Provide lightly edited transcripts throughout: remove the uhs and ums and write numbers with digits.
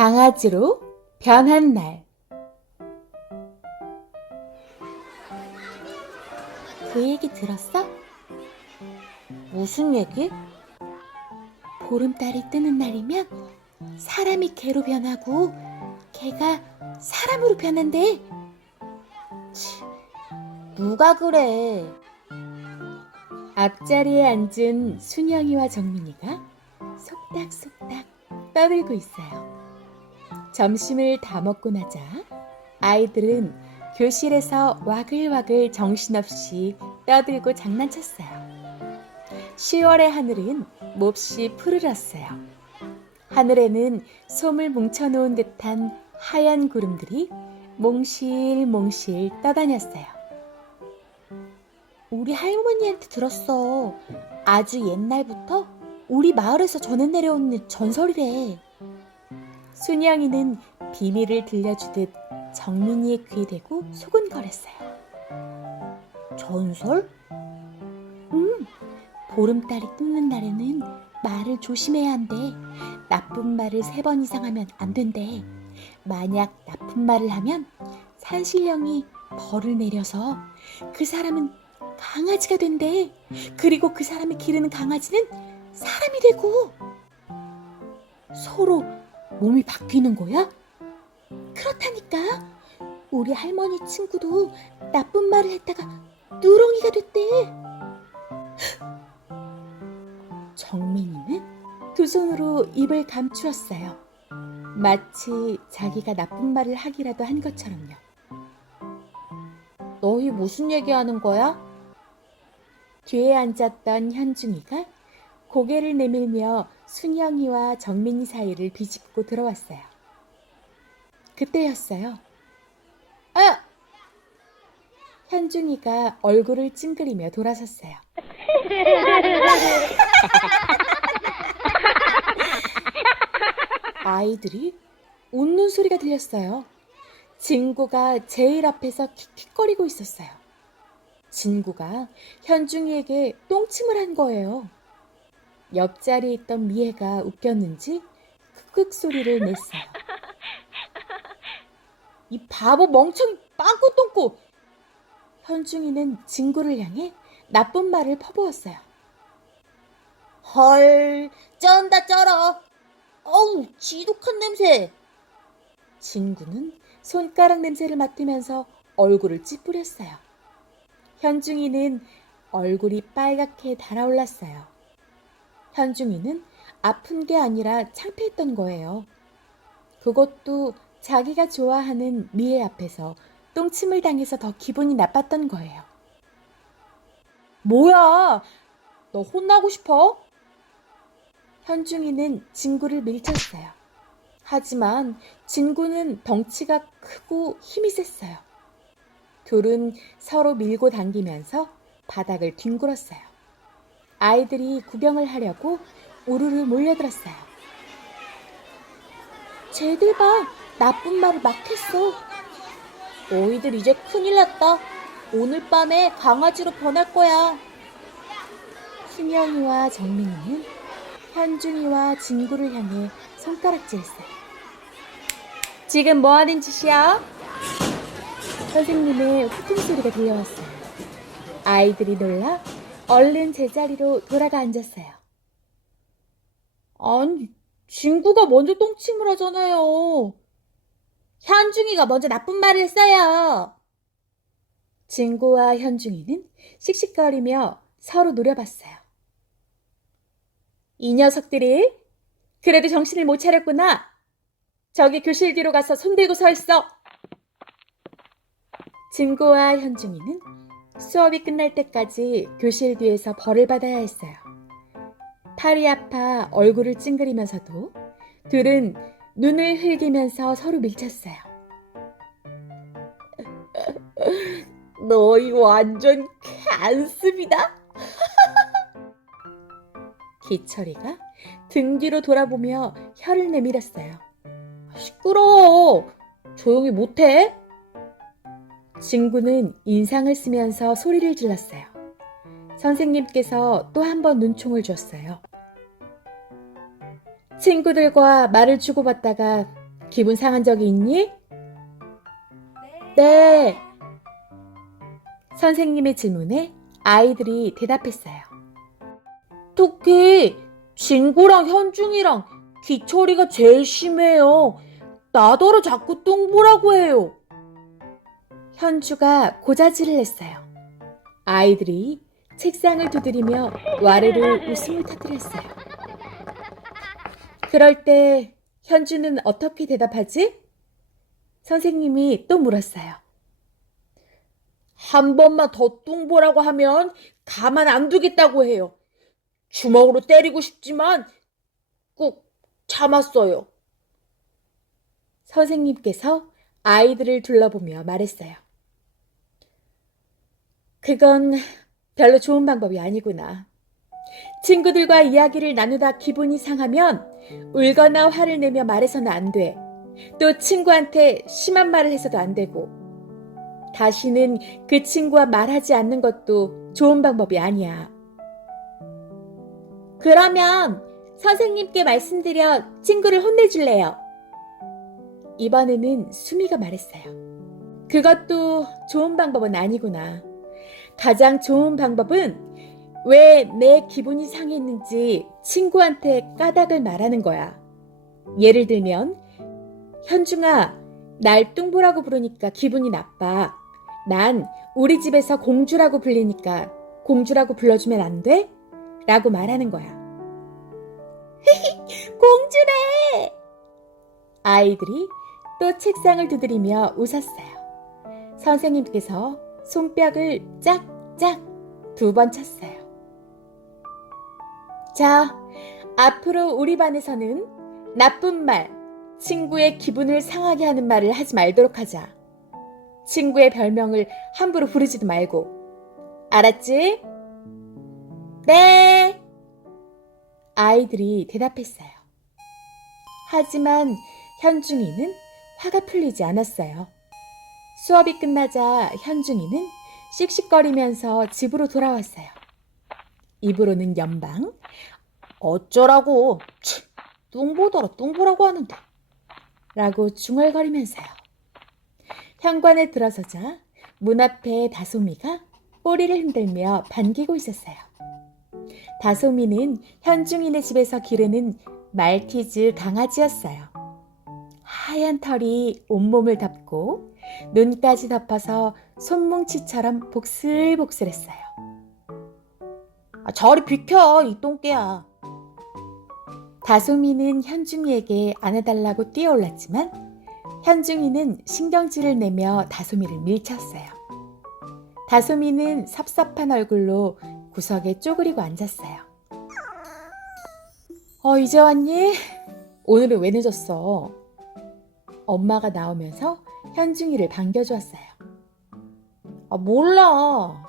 강아지로 변한 날. 그 얘기 들었어? 무슨 얘기? 보름달이 뜨는 날이면 사람이 개로 변하고 개가 사람으로 변한대. 치, 누가 그래? 앞자리에 앉은 순영이와 정민이가 속닥속닥 떠들고 있어요. 점심을 다 먹고 나자 아이들은 교실에서 와글와글 정신없이 떠들고 장난쳤어요. 10월의 하늘은 몹시 푸르렀어요. 하늘에는 솜을 뭉쳐놓은 듯한 하얀 구름들이 몽실몽실 떠다녔어요. 우리 할머니한테 들었어. 아주 옛날부터 우리 마을에서 전해 내려오는 전설이래. 순영이는 비밀을 들려주듯 정민이의 귀에 대고 소곤거렸어요. 전설? 보름달이 뜨는 날에는 말을 조심해야 한대. 나쁜 말을 3번 이상 하면 안 된대. 만약 나쁜 말을 하면 산신령이 벌을 내려서 그 사람은 강아지가 된대. 그리고 그 사람이 기르는 강아지는 사람이 되고. 서로 몸이 바뀌는 거야? 그렇다니까. 우리 할머니 친구도 나쁜 말을 했다가 누렁이가 됐대. 정민이는 두 손으로 입을 감추었어요. 마치 자기가 나쁜 말을 하기라도 한 것처럼요. 너희 무슨 얘기하는 거야? 뒤에 앉았던 현중이가 고개를 내밀며 순영이와 정민이 사이를 비집고 들어왔어요. 그때였어요. 아! 현중이가 얼굴을 찡그리며 돌아섰어요. 아이들이 웃는 소리가 들렸어요. 진구가 제일 앞에서 킥킥거리고 있었어요. 진구가 현중이에게 똥침을 한 거예요. 옆자리에 있던 미애가 웃겼는지 크크 소리를 냈어요. 이 바보 멍청이 빵꾸 똥꾸! 현중이는 진구를 향해 나쁜 말을 퍼부었어요. 헐, 쩐다 쩔어. 어우, 지독한 냄새. 진구는 손가락 냄새를 맡으면서 얼굴을 찌푸렸어요. 현중이는 얼굴이 빨갛게 달아올랐어요. 현중이는 아픈 게 아니라 창피했던 거예요. 그것도 자기가 좋아하는 미애 앞에서 똥침을 당해서 더 기분이 나빴던 거예요. 뭐야? 너 혼나고 싶어? 현중이는 진구를 밀쳤어요. 하지만 진구는 덩치가 크고 힘이 셌어요. 둘은 서로 밀고 당기면서 바닥을 뒹굴었어요. 아이들이 구경을 하려고 우르르 몰려들었어요. 쟤들 봐, 나쁜 말을 막 했어. 너희들 이제 큰일 났다. 오늘 밤에 강아지로 변할 거야. 순영이와 정민이는 현중이와 진구를 향해 손가락질했어요. 지금 뭐 하는 짓이야? 선생님의 후풍 소리가 들려왔어요. 아이들이 놀라 얼른 제자리로 돌아가 앉았어요. 아니, 진구가 먼저 똥침을 하잖아요. 현중이가 먼저 나쁜 말을 했어요. 진구와 현중이는 씩씩거리며 서로 노려봤어요. 이 녀석들이 그래도 정신을 못 차렸구나. 저기 교실 뒤로 가서 손 들고 서 있어. 진구와 현중이는 수업이 끝날 때까지 교실 뒤에서 벌을 받아야 했어요. 팔이 아파 얼굴을 찡그리면서도 둘은 눈을 흘기면서 서로 밀쳤어요. 너희 완전 간습이다. 기철이가 등 뒤로 돌아보며 혀를 내밀었어요. 시끄러워. 조용히 못해? 진구는 인상을 쓰면서 소리를 질렀어요. 선생님께서 또 한 번 눈총을 줬어요. 친구들과 말을 주고받다가 기분 상한 적이 있니? 네. 선생님의 질문에 아이들이 대답했어요. 특히 진구랑 현중이랑 기철이가 제일 심해요. 나더러 자꾸 똥보라고 해요. 현주가 고자질을 했어요. 아이들이 책상을 두드리며 와르르 웃음을 터뜨렸어요. 그럴 때 현주는 어떻게 대답하지? 선생님이 또 물었어요. 한 번만 더 똥보라고 하면 가만 안 두겠다고 해요. 주먹으로 때리고 싶지만 꼭 참았어요. 선생님께서 아이들을 둘러보며 말했어요. 그건 별로 좋은 방법이 아니구나. 친구들과 이야기를 나누다 기분이 상하면 울거나 화를 내며 말해서는 안 돼. 또 친구한테 심한 말을 해서도 안 되고 다시는 그 친구와 말하지 않는 것도 좋은 방법이 아니야. 그러면 선생님께 말씀드려 친구를 혼내줄래요. 이번에는 수미가 말했어요. 그것도 좋은 방법은 아니구나. 가장 좋은 방법은 왜 내 기분이 상했는지 친구한테 까닭을 말하는 거야. 예를 들면 현중아, 날 뚱보라고 부르니까 기분이 나빠. 난 우리 집에서 공주라고 불리니까 공주라고 불러주면 안 돼? 라고 말하는 거야. 공주래! 아이들이 또 책상을 두드리며 웃었어요. 선생님께서 손뼉을 짝짝 2번 쳤어요. 자, 앞으로 우리 반에서는 나쁜 말, 친구의 기분을 상하게 하는 말을 하지 말도록 하자. 친구의 별명을 함부로 부르지도 말고. 알았지? 네! 아이들이 대답했어요. 하지만 현중이는 화가 풀리지 않았어요. 수업이 끝나자 현중이는 씩씩거리면서 집으로 돌아왔어요. 입으로는 연방. 어쩌라고. 뚱보더라 뚱보라고 하는데. 라고 중얼거리면서요. 현관에 들어서자 문 앞에 다솜이가 꼬리를 흔들며 반기고 있었어요. 다솜이는 현중이네 집에서 기르는 말티즈 강아지였어요. 하얀 털이 온몸을 덮고 눈까지 덮어서 손뭉치처럼 복슬복슬했어요. 저리 비켜, 이 똥개야. 다솜이는 현중이에게 안아달라고 뛰어올랐지만 현중이는 신경질을 내며 다솜이를 밀쳤어요. 다솜이는 섭섭한 얼굴로 구석에 쪼그리고 앉았어요. 이제 왔니? 오늘은 왜 늦었어? 엄마가 나오면서 현중이를 반겨주었어요. 몰라.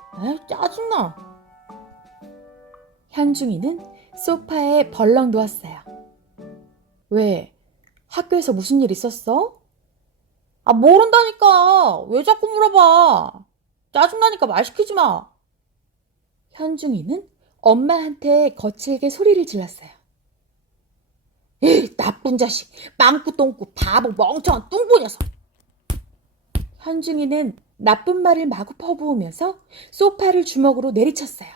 짜증나. 현중이는 소파에 벌렁 누웠어요. 왜? 학교에서 무슨 일 있었어? 모른다니까. 왜 자꾸 물어봐. 짜증나니까 말 시키지 마. 현중이는 엄마한테 거칠게 소리를 질렀어요. 에이, 나쁜 자식. 빵꾸 똥꾸 바보 멍청한 뚱보 녀석. 현중이는 나쁜 말을 마구 퍼부으면서 소파를 주먹으로 내리쳤어요.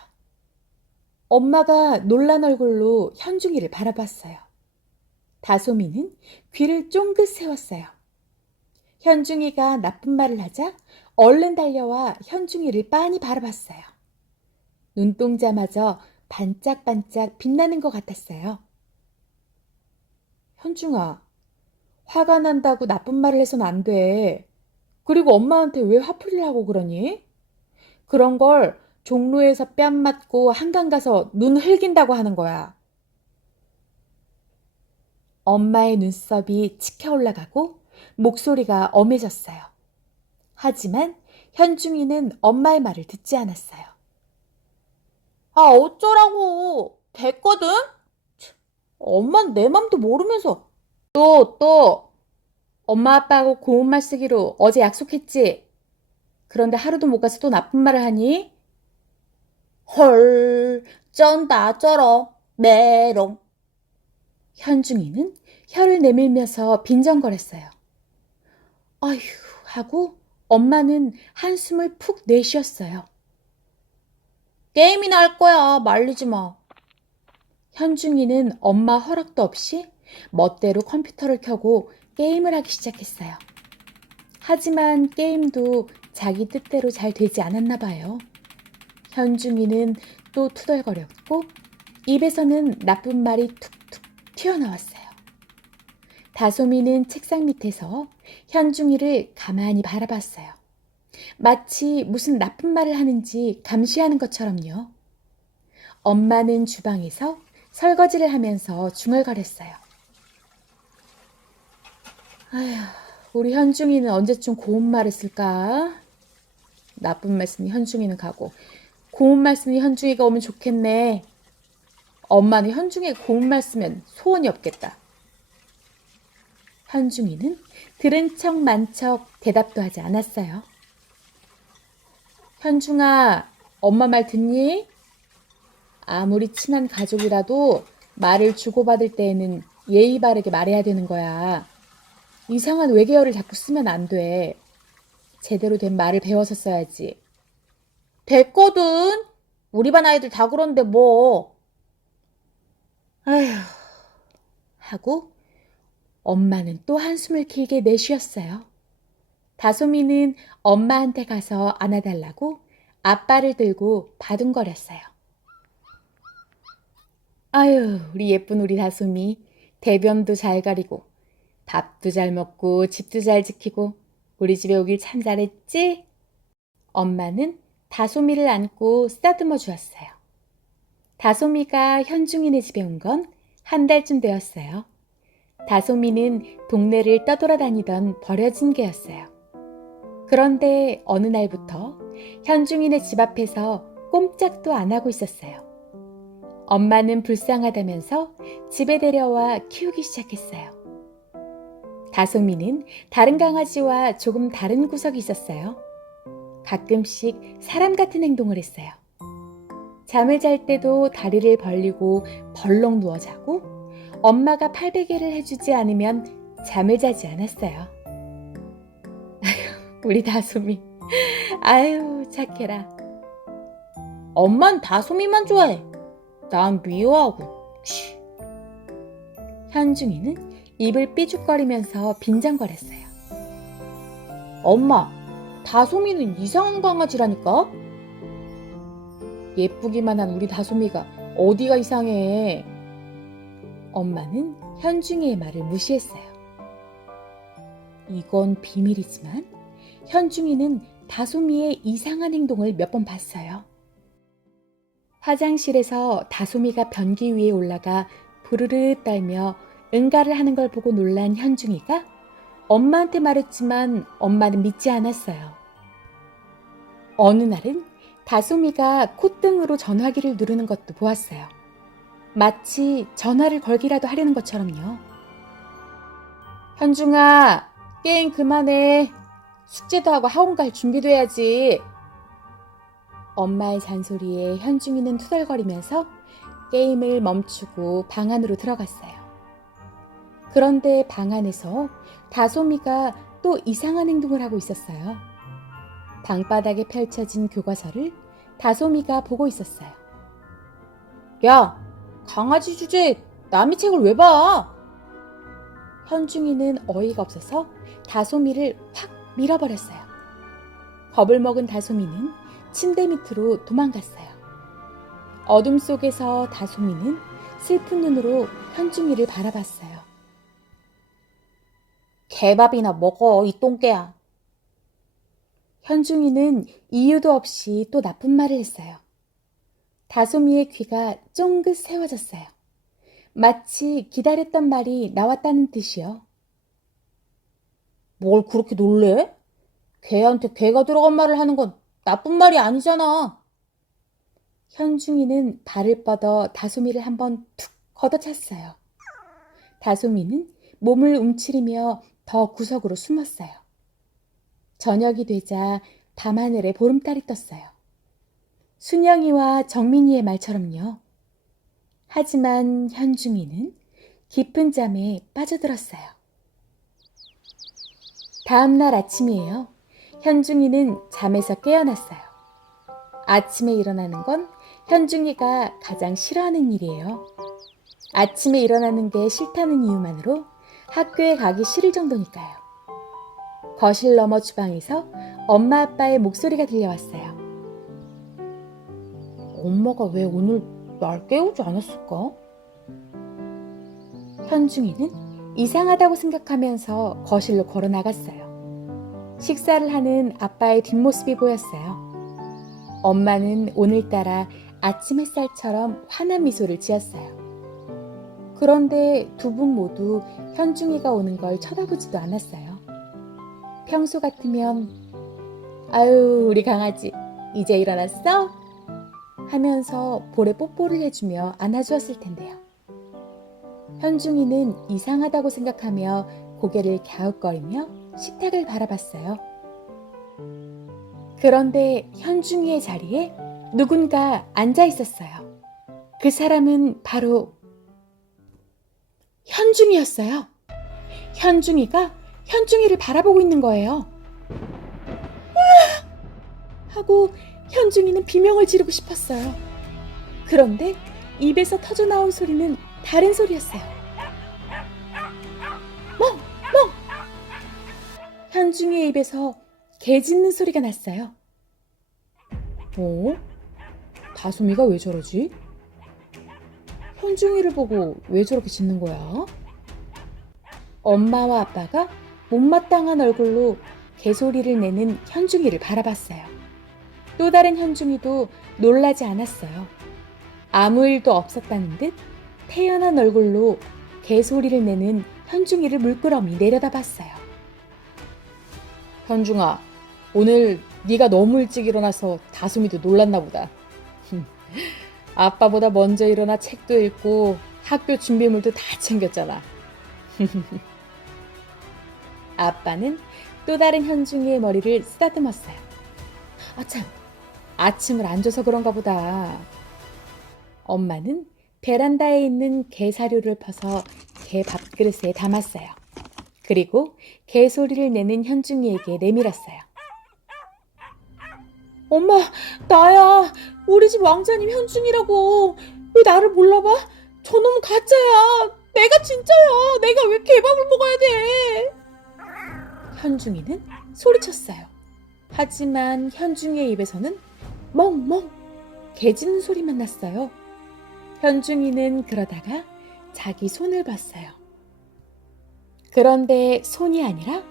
엄마가 놀란 얼굴로 현중이를 바라봤어요. 다솜이는 귀를 쫑긋 세웠어요. 현중이가 나쁜 말을 하자 얼른 달려와 현중이를 빤히 바라봤어요. 눈동자마저 반짝반짝 빛나는 것 같았어요. 현중아, 화가 난다고 나쁜 말을 해서는 안 돼. 그리고 엄마한테 왜 화풀이를 하고 그러니? 그런 걸 종로에서 뺨 맞고 한강 가서 눈 흘긴다고 하는 거야. 엄마의 눈썹이 치켜 올라가고 목소리가 엄해졌어요. 하지만 현중이는 엄마의 말을 듣지 않았어요. 어쩌라고. 됐거든? 엄마는 내 맘도 모르면서. 또. 엄마 아빠하고 고운 말 쓰기로 어제 약속했지? 그런데 하루도 못 가서 또 나쁜 말을 하니? 헐, 쩐다 쩔어. 메롱. 현중이는 혀를 내밀면서 빈정거렸어요. 아휴 하고 엄마는 한숨을 푹 내쉬었어요. 게임이나 할 거야. 말리지 마. 현중이는 엄마 허락도 없이 멋대로 컴퓨터를 켜고 게임을 하기 시작했어요. 하지만 게임도 자기 뜻대로 잘 되지 않았나 봐요. 현중이는 또 투덜거렸고 입에서는 나쁜 말이 툭툭 튀어나왔어요. 다솜이는 책상 밑에서 현중이를 가만히 바라봤어요. 마치 무슨 나쁜 말을 하는지 감시하는 것처럼요. 엄마는 주방에서 설거지를 하면서 중얼거렸어요. 아휴, 우리 현중이는 언제쯤 고운 말을 쓸까? 나쁜 말 쓰니 현중이는 가고 고운 말 쓰니 현중이가 오면 좋겠네. 엄마는 현중이 고운 말 쓰면 소원이 없겠다. 현중이는 들은 척 만 척 대답도 하지 않았어요. 현중아, 엄마 말 듣니? 아무리 친한 가족이라도 말을 주고받을 때에는 예의 바르게 말해야 되는 거야. 이상한 외계어를 자꾸 쓰면 안 돼. 제대로 된 말을 배워서 써야지. 됐거든. 우리 반 아이들 다 그런데 뭐. 아휴. 하고 엄마는 또 한숨을 길게 내쉬었어요. 다솜이는 엄마한테 가서 안아달라고 아빠를 들고 바둥거렸어요. 아유, 우리 예쁜 우리 다솜이 대변도 잘 가리고 밥도 잘 먹고 집도 잘 지키고 우리 집에 오길 참 잘했지? 엄마는 다솜이를 안고 쓰다듬어 주었어요. 다솜이가 현중이네 집에 온 건 한 달쯤 되었어요. 다솜이는 동네를 떠돌아다니던 버려진 개였어요. 그런데 어느 날부터 현중이네 집 앞에서 꼼짝도 안 하고 있었어요. 엄마는 불쌍하다면서 집에 데려와 키우기 시작했어요. 다솜이는 다른 강아지와 조금 다른 구석이 있었어요. 가끔씩 사람 같은 행동을 했어요. 잠을 잘 때도 다리를 벌리고 벌렁 누워 자고 엄마가 팔베개를 해주지 않으면 잠을 자지 않았어요. 아유, 우리 다솜이. 아유, 착해라. 엄만 다솜이만 좋아해. 난 미워하고. 치. 현중이는 입을 삐죽거리면서 빈정거렸어요. 엄마, 다솜이는 이상한 강아지라니까? 예쁘기만 한 우리 다솜이가 어디가 이상해. 엄마는 현중이의 말을 무시했어요. 이건 비밀이지만 현중이는 다솜이의 이상한 행동을 몇 번 봤어요. 화장실에서 다솜이가 변기 위에 올라가 부르르 떨며 응가를 하는 걸 보고 놀란 현중이가 엄마한테 말했지만 엄마는 믿지 않았어요. 어느 날은 다솜이가 콧등으로 전화기를 누르는 것도 보았어요. 마치 전화를 걸기라도 하려는 것처럼요. 현중아, 게임 그만해. 숙제도 하고 학원 갈 준비도 해야지. 엄마의 잔소리에 현중이는 투덜거리면서 게임을 멈추고 방 안으로 들어갔어요. 그런데 방 안에서 다솜이가 또 이상한 행동을 하고 있었어요. 방바닥에 펼쳐진 교과서를 다솜이가 보고 있었어요. 야, 강아지 주제에 남의 책을 왜 봐? 현중이는 어이가 없어서 다솜이를 확 밀어버렸어요. 겁을 먹은 다솜이는 침대 밑으로 도망갔어요. 어둠 속에서 다솜이는 슬픈 눈으로 현중이를 바라봤어요. 개밥이나 먹어, 이 똥개야. 현중이는 이유도 없이 또 나쁜 말을 했어요. 다솜이의 귀가 쫑긋 세워졌어요. 마치 기다렸던 말이 나왔다는 뜻이요. 뭘 그렇게 놀래? 개한테 개가 들어간 말을 하는 건 나쁜 말이 아니잖아. 현중이는 발을 뻗어 다솜이를 한번 툭 걷어찼어요. 다솜이는 몸을 움츠리며 더 구석으로 숨었어요. 저녁이 되자 밤하늘에 보름달이 떴어요. 순영이와 정민이의 말처럼요. 하지만 현중이는 깊은 잠에 빠져들었어요. 다음 날 아침이에요. 현중이는 잠에서 깨어났어요. 아침에 일어나는 건 현중이가 가장 싫어하는 일이에요. 아침에 일어나는 게 싫다는 이유만으로 학교에 가기 싫을 정도니까요. 거실 너머 주방에서 엄마 아빠의 목소리가 들려왔어요. 엄마가 왜 오늘 날 깨우지 않았을까? 현중이는 이상하다고 생각하면서 거실로 걸어 나갔어요. 식사를 하는 아빠의 뒷모습이 보였어요. 엄마는 오늘따라 아침 햇살처럼 환한 미소를 지었어요. 그런데 두 분 모두 현중이가 오는 걸 쳐다보지도 않았어요. 평소 같으면 아유 우리 강아지 이제 일어났어? 하면서 볼에 뽀뽀를 해주며 안아주었을 텐데요. 현중이는 이상하다고 생각하며 고개를 갸웃거리며 식탁을 바라봤어요. 그런데 현중이의 자리에 누군가 앉아 있었어요. 그 사람은 바로 현중이였어요. 현중이가 현중이를 바라보고 있는 거예요. 으아! 하고 현중이는 비명을 지르고 싶었어요. 그런데 입에서 터져나온 소리는 다른 소리였어요. 멍! 멍! 현중이의 입에서 개 짖는 소리가 났어요. 다솜이가 왜 저러지? 현중이를 보고 왜 저렇게 짖는 거야? 엄마와 아빠가 못마땅한 얼굴로 개소리를 내는 현중이를 바라봤어요. 또 다른 현중이도 놀라지 않았어요. 아무 일도 없었다는 듯 태연한 얼굴로 개소리를 내는 현중이를 물끄러미 내려다봤어요. 현중아, 오늘 네가 너무 일찍 일어나서 다솜이도 놀랐나 보다. 아빠보다 먼저 일어나 책도 읽고 학교 준비물도 다 챙겼잖아. 아빠는 또 다른 현중이의 머리를 쓰다듬었어요. 아참, 아침을 안 줘서 그런가 보다. 엄마는 베란다에 있는 게 사료를 퍼서 개 밥그릇에 담았어요. 그리고 개 소리를 내는 현중이에게 내밀었어요. 엄마, 나야. 우리 집 왕자님 현중이라고. 왜 나를 몰라봐? 저놈은 가짜야. 내가 진짜야. 내가 왜 개밥을 먹어야 돼? 현중이는 소리쳤어요. 하지만 현중이의 입에서는 멍멍 개 짖는 소리만 났어요. 현중이는 그러다가 자기 손을 봤어요. 그런데 손이 아니라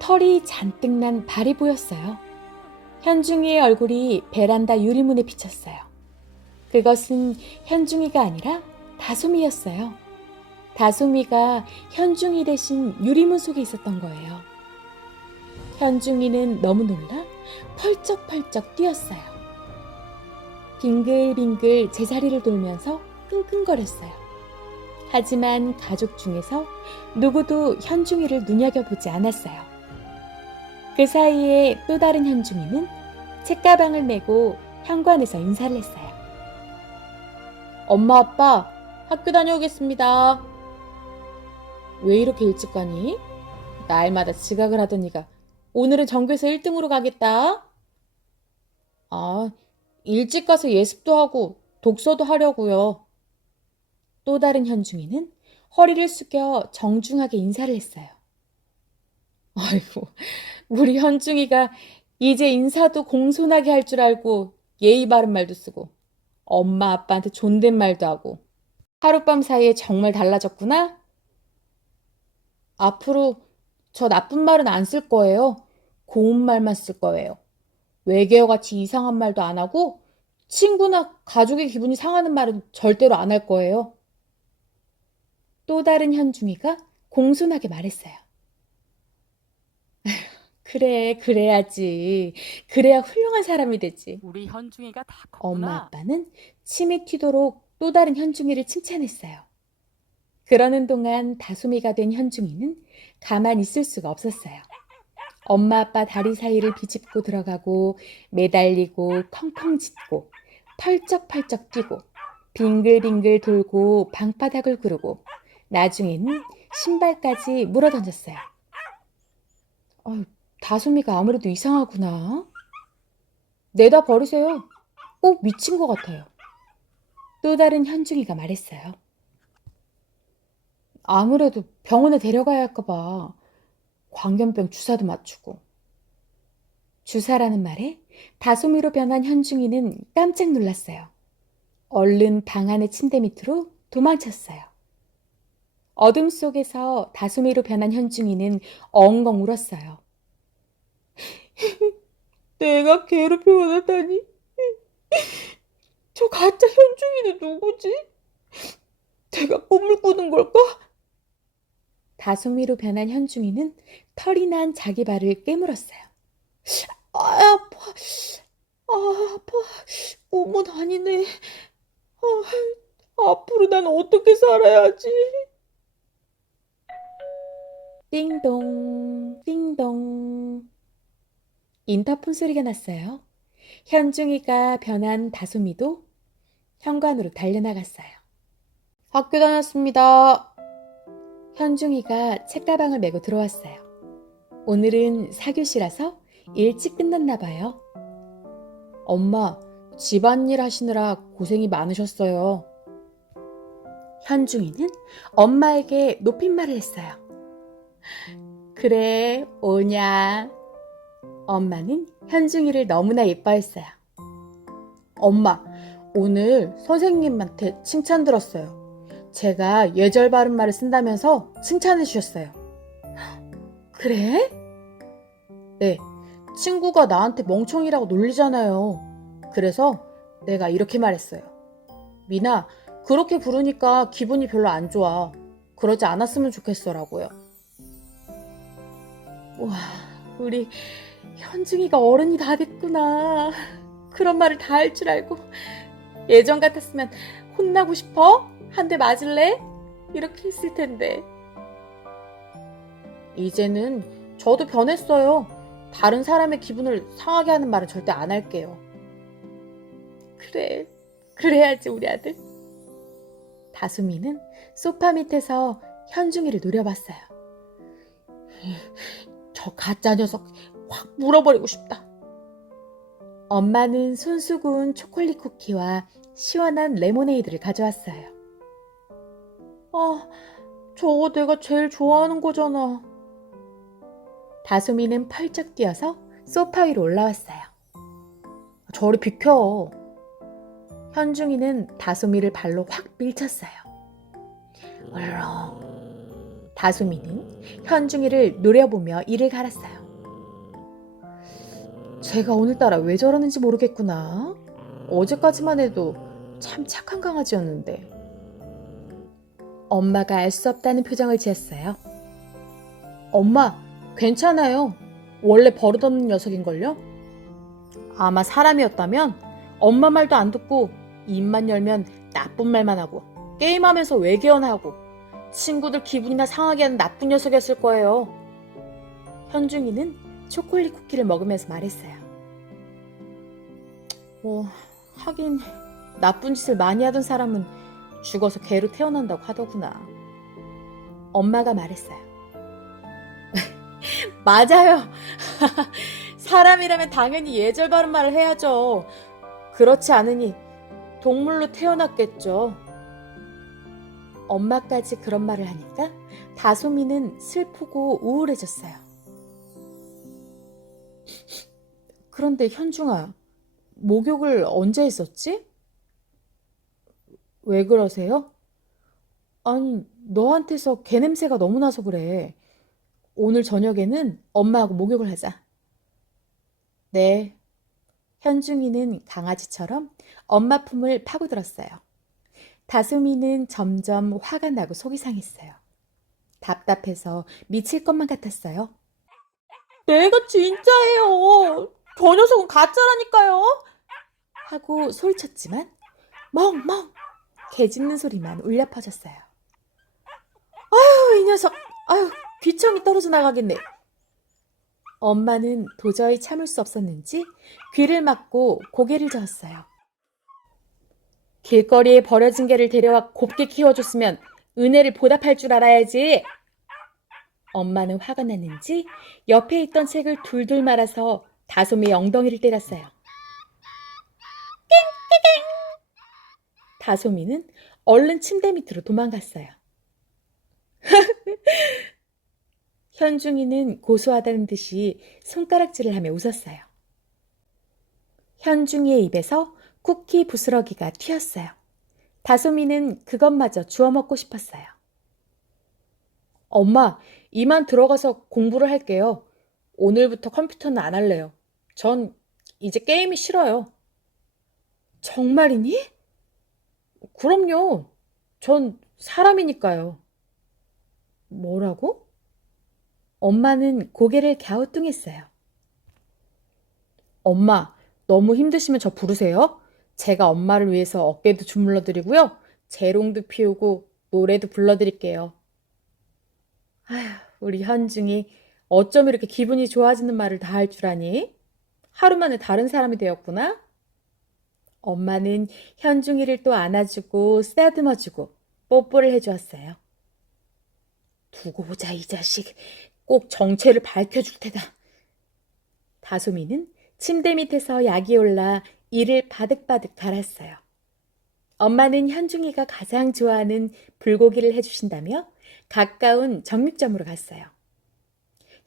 털이 잔뜩 난 발이 보였어요. 현중이의 얼굴이 베란다 유리문에 비쳤어요. 그것은 현중이가 아니라 다솜이였어요. 다솜이가 현중이 대신 유리문 속에 있었던 거예요. 현중이는 너무 놀라 펄쩍펄쩍 뛰었어요. 빙글빙글 제자리를 돌면서 끙끙거렸어요. 하지만 가족 중에서 누구도 현중이를 눈여겨보지 않았어요. 그 사이에 또 다른 현중이는 책가방을 메고 현관에서 인사를 했어요. 엄마, 아빠, 학교 다녀오겠습니다. 왜 이렇게 일찍 가니? 날마다 지각을 하던 니가 오늘은 전교에서 1등으로 가겠다. 아, 일찍 가서 예습도 하고 독서도 하려고요. 또 다른 현중이는 허리를 숙여 정중하게 인사를 했어요. 아이고, 우리 현중이가 이제 인사도 공손하게 할 줄 알고 예의 바른 말도 쓰고 엄마 아빠한테 존댓말도 하고 하룻밤 사이에 정말 달라졌구나? 앞으로 저 나쁜 말은 안 쓸 거예요. 고운 말만 쓸 거예요. 외계어같이 이상한 말도 안 하고 친구나 가족의 기분이 상하는 말은 절대로 안 할 거예요. 또 다른 현중이가 공손하게 말했어요. 그래, 그래야지. 그래야 훌륭한 사람이 되지. 우리 현중이가 다 엄마 컸구나. 아빠는 침이 튀도록 또 다른 현중이를 칭찬했어요. 그러는 동안 다솜이가 된 현중이는 가만히 있을 수가 없었어요. 엄마 아빠 다리 사이를 비집고 들어가고 매달리고 컹컹 짖고 펄쩍펄쩍 뛰고 빙글빙글 돌고 방바닥을 구르고 나중에는 신발까지 물어던졌어요. 다솜이가 아무래도 이상하구나. 내다 버리세요. 꼭 미친 것 같아요. 또 다른 현중이가 말했어요. 아무래도 병원에 데려가야 할까 봐. 광견병 주사도 맞추고. 주사라는 말에 다솜이로 변한 현중이는 깜짝 놀랐어요. 얼른 방 안의 침대 밑으로 도망쳤어요. 어둠 속에서 다솜이로 변한 현중이는 엉엉 울었어요. 내가 걔로 변하다니. 저 가짜 현중이는 누구지? 내가 꿈을 꾸는 걸까? 다솜이로 변한 현중이는 털이 난 자기 발을 깨물었어요. 아, 아파. 아파. 꿈은 아니네. 앞으로 난 어떻게 살아야지? 띵동, 띵동. 인터폰 소리가 났어요. 현중이가 변한 다솜이도 현관으로 달려나갔어요. 학교 다녔습니다. 현중이가 책가방을 메고 들어왔어요. 오늘은 4교시라서 일찍 끝났나 봐요. 엄마, 집안일 하시느라 고생이 많으셨어요. 현중이는 엄마에게 높임말을 했어요. 그래, 오냐. 엄마는 현중이를 너무나 예뻐했어요. 엄마, 오늘 선생님한테 칭찬 들었어요. 제가 예절 바른 말을 쓴다면서 칭찬해 주셨어요. 그래? 네, 친구가 나한테 멍청이라고 놀리잖아요. 그래서 내가 이렇게 말했어요. 미나, 그렇게 부르니까 기분이 별로 안 좋아. 그러지 않았으면 좋겠어라고요. 와, 우리 현중이가 어른이 다 됐구나. 그런 말을 다 할 줄 알고. 예전 같았으면 혼나고 싶어? 한 대 맞을래? 이렇게 했을 텐데. 이제는 저도 변했어요. 다른 사람의 기분을 상하게 하는 말은 절대 안 할게요. 그래, 그래야지 우리 아들. 다솜이는 소파 밑에서 현중이를 노려봤어요. 저 가짜 녀석 확 물어버리고 싶다. 엄마는 손수 구운 초콜릿 쿠키와 시원한 레모네이드를 가져왔어요. 저거 내가 제일 좋아하는 거잖아. 다솜이는 펄쩍 뛰어서 소파 위로 올라왔어요. 저리 비켜. 현중이는 다솜이를 발로 확 밀쳤어요. 얼렁. 다솜이는 현중이를 노려보며 이를 갈았어요. 제가 오늘따라 왜 저러는지 모르겠구나. 어제까지만 해도 참 착한 강아지였는데. 엄마가 알 수 없다는 표정을 지었어요. 엄마, 괜찮아요. 원래 버릇없는 녀석인걸요? 아마 사람이었다면 엄마 말도 안 듣고 입만 열면 나쁜 말만 하고 게임하면서 외계어나 하고 친구들 기분이나 상하게 하는 나쁜 녀석이었을 거예요. 현중이는 초콜릿 쿠키를 먹으면서 말했어요. 하긴 나쁜 짓을 많이 하던 사람은 죽어서 개로 태어난다고 하더구나. 엄마가 말했어요. 맞아요. 사람이라면 당연히 예절 바른 말을 해야죠. 그렇지 않으니 동물로 태어났겠죠. 엄마까지 그런 말을 하니까 다솜이는 슬프고 우울해졌어요. 그런데 현중아, 목욕을 언제 했었지? 왜 그러세요? 아니, 너한테서 개 냄새가 너무 나서 그래. 오늘 저녁에는 엄마하고 목욕을 하자. 네. 현중이는 강아지처럼 엄마 품을 파고들었어요. 다솜이는 점점 화가 나고 속이 상했어요. 답답해서 미칠 것만 같았어요. 내가 진짜예요. 저 녀석은 가짜라니까요. 하고 소리쳤지만 멍멍 개 짖는 소리만 울려 퍼졌어요. 아유, 이 녀석. 아유, 귀청이 떨어져 나가겠네. 엄마는 도저히 참을 수 없었는지 귀를 막고 고개를 저었어요. 길거리에 버려진 개를 데려와 곱게 키워줬으면 은혜를 보답할 줄 알아야지. 엄마는 화가 났는지 옆에 있던 책을 둘둘 말아서 다솜이의 엉덩이를 때렸어요. 다솜이는 얼른 침대 밑으로 도망갔어요. 현중이는 고소하다는 듯이 손가락질을 하며 웃었어요. 현중이의 입에서 쿠키 부스러기가 튀었어요. 다솜이는 그것마저 주워 먹고 싶었어요. 엄마, 이만 들어가서 공부를 할게요. 오늘부터 컴퓨터는 안 할래요. 전 이제 게임이 싫어요. 정말이니? 그럼요. 전 사람이니까요. 뭐라고? 엄마는 고개를 갸우뚱했어요. 엄마, 너무 힘드시면 저 부르세요. 제가 엄마를 위해서 어깨도 주물러 드리고요. 재롱도 피우고 노래도 불러드릴게요. 아휴, 우리 현중이 어쩜 이렇게 기분이 좋아지는 말을 다 할 줄 아니? 하루 만에 다른 사람이 되었구나? 엄마는 현중이를 또 안아주고 쓰다듬어주고 뽀뽀를 해주었어요. 두고 보자, 이 자식. 꼭 정체를 밝혀줄 테다. 다솜이는 침대 밑에서 약이 올라 이를 바득바득 갈았어요. 엄마는 현중이가 가장 좋아하는 불고기를 해주신다며 가까운 정육점으로 갔어요.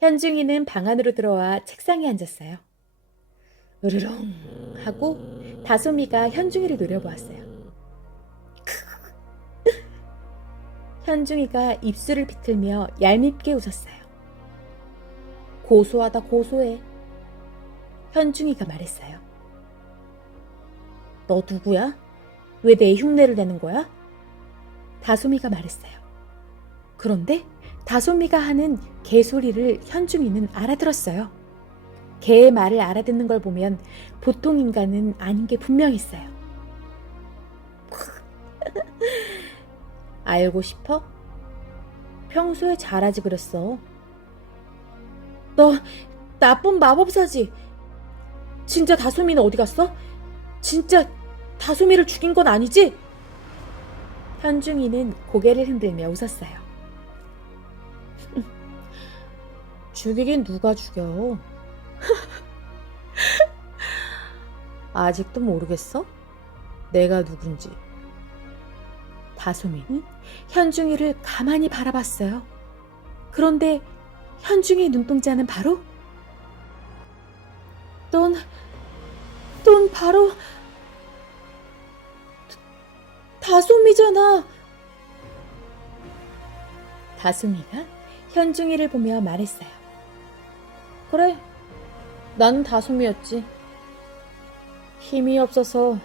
현중이는 방 안으로 들어와 책상에 앉았어요. 으르렁 하고 다솜이가 현중이를 노려보았어요. 현중이가 입술을 비틀며 얄밉게 웃었어요. 고소하다 고소해. 현중이가 말했어요. 너 누구야? 왜 내 흉내를 내는 거야? 다솜이가 말했어요. 그런데 다솜이가 하는 개소리를 현중이는 알아들었어요. 개의 말을 알아듣는 걸 보면 보통 인간은 아닌 게 분명했어요. 알고 싶어? 평소에 잘하지 그랬어. 너 나쁜 마법사지. 진짜 다솜이는 어디 갔어? 진짜 다솜이를 죽인 건 아니지? 현중이는 고개를 흔들며 웃었어요. 죽이긴 누가 죽여? 아직도 모르겠어? 내가 누군지. 다솜이는 현중이를 가만히 바라봤어요. 그런데 현중이의 눈동자는 바로 넌 바로 다솜이잖아. 다솜이가 현중이를 보며 말했어요. 그래, 난 다솜이었지. 힘이 없어서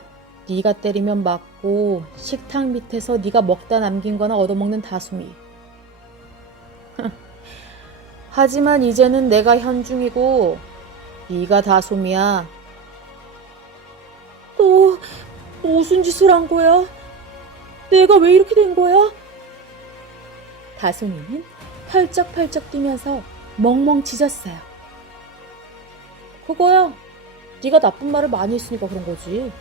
네가 때리면 맞고 식탁 밑에서 네가 먹다 남긴 거나 얻어먹는 다솜이. 하지만 이제는 내가 현중이고 네가 다솜이야. 너 무슨 짓을 한 거야? 내가 왜 이렇게 된 거야? 다솜이는 펄쩍펄쩍 뛰면서 멍멍 짖었어요. 그거야. 네가 나쁜 말을 많이 했으니까 그런 거지.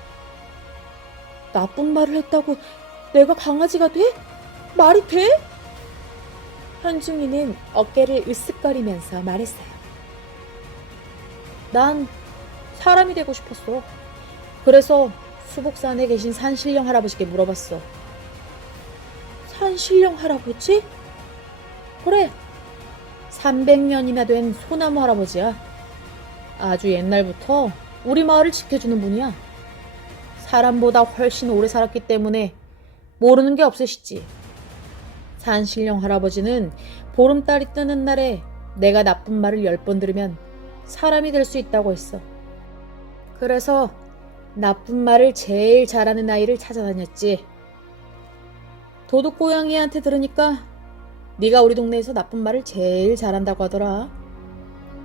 나쁜 말을 했다고 내가 강아지가 돼? 말이 돼? 현중이는 어깨를 으쓱거리면서 말했어요. 난 사람이 되고 싶었어. 그래서 수복산에 계신 산신령 할아버지께 물어봤어. 산신령 할아버지? 그래. 300년이나 된 소나무 할아버지야. 아주 옛날부터 우리 마을을 지켜주는 분이야. 사람보다 훨씬 오래 살았기 때문에 모르는 게 없으시지. 산신령 할아버지는 보름달이 뜨는 날에 내가 나쁜 말을 10번 들으면 사람이 될 수 있다고 했어. 그래서 나쁜 말을 제일 잘하는 아이를 찾아다녔지. 도둑고양이한테 들으니까 네가 우리 동네에서 나쁜 말을 제일 잘한다고 하더라.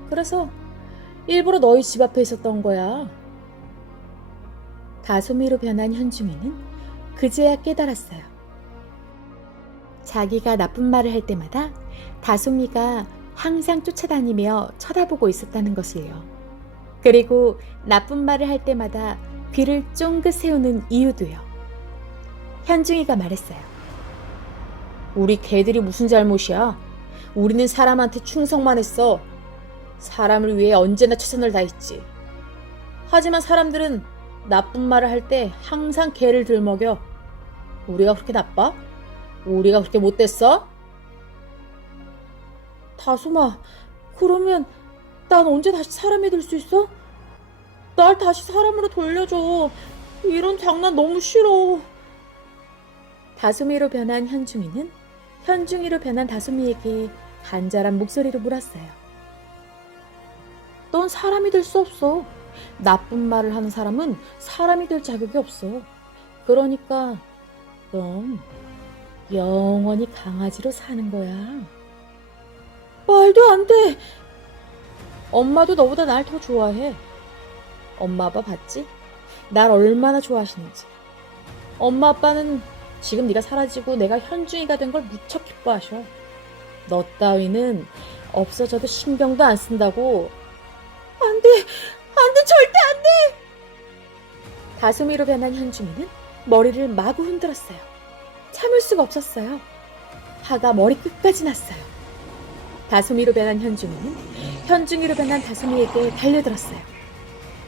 그래서 일부러 너희 집 앞에 있었던 거야. 다솜이로 변한 현중이는 그제야 깨달았어요. 자기가 나쁜 말을 할 때마다 다솜이가 항상 쫓아다니며 쳐다보고 있었다는 것을요. 그리고 나쁜 말을 할 때마다 귀를 쫑긋 세우는 이유도요. 현중이가 말했어요. 우리 개들이 무슨 잘못이야? 우리는 사람한테 충성만 했어. 사람을 위해 언제나 최선을 다했지. 하지만 사람들은 나쁜 말을 할 때 항상 개를 들먹여. 우리가 그렇게 나빠? 우리가 그렇게 못됐어? 다솜아, 그러면 난 언제 다시 사람이 될 수 있어? 날 다시 사람으로 돌려줘. 이런 장난 너무 싫어. 다솜이로 변한 현중이는 현중이로 변한 다솜이에게 간절한 목소리로 물었어요. 넌 사람이 될 수 없어. 나쁜 말을 하는 사람은 사람이 될 자격이 없어. 그러니까 넌 영원히 강아지로 사는 거야. 말도 안 돼. 엄마도 너보다 날 더 좋아해. 엄마 아빠 봤지? 날 얼마나 좋아하시는지. 엄마 아빠는 지금 네가 사라지고 내가 현중이가 된 걸 무척 기뻐하셔. 너 따위는 없어져도 신경도 안 쓴다고. 안 돼, 안 돼, 절대 안 돼! 다솜이로 변한 현중이는 머리를 마구 흔들었어요. 참을 수가 없었어요. 화가 머리 끝까지 났어요. 다솜이로 변한 현중이는 현중이로 변한 다솜이에게 달려들었어요.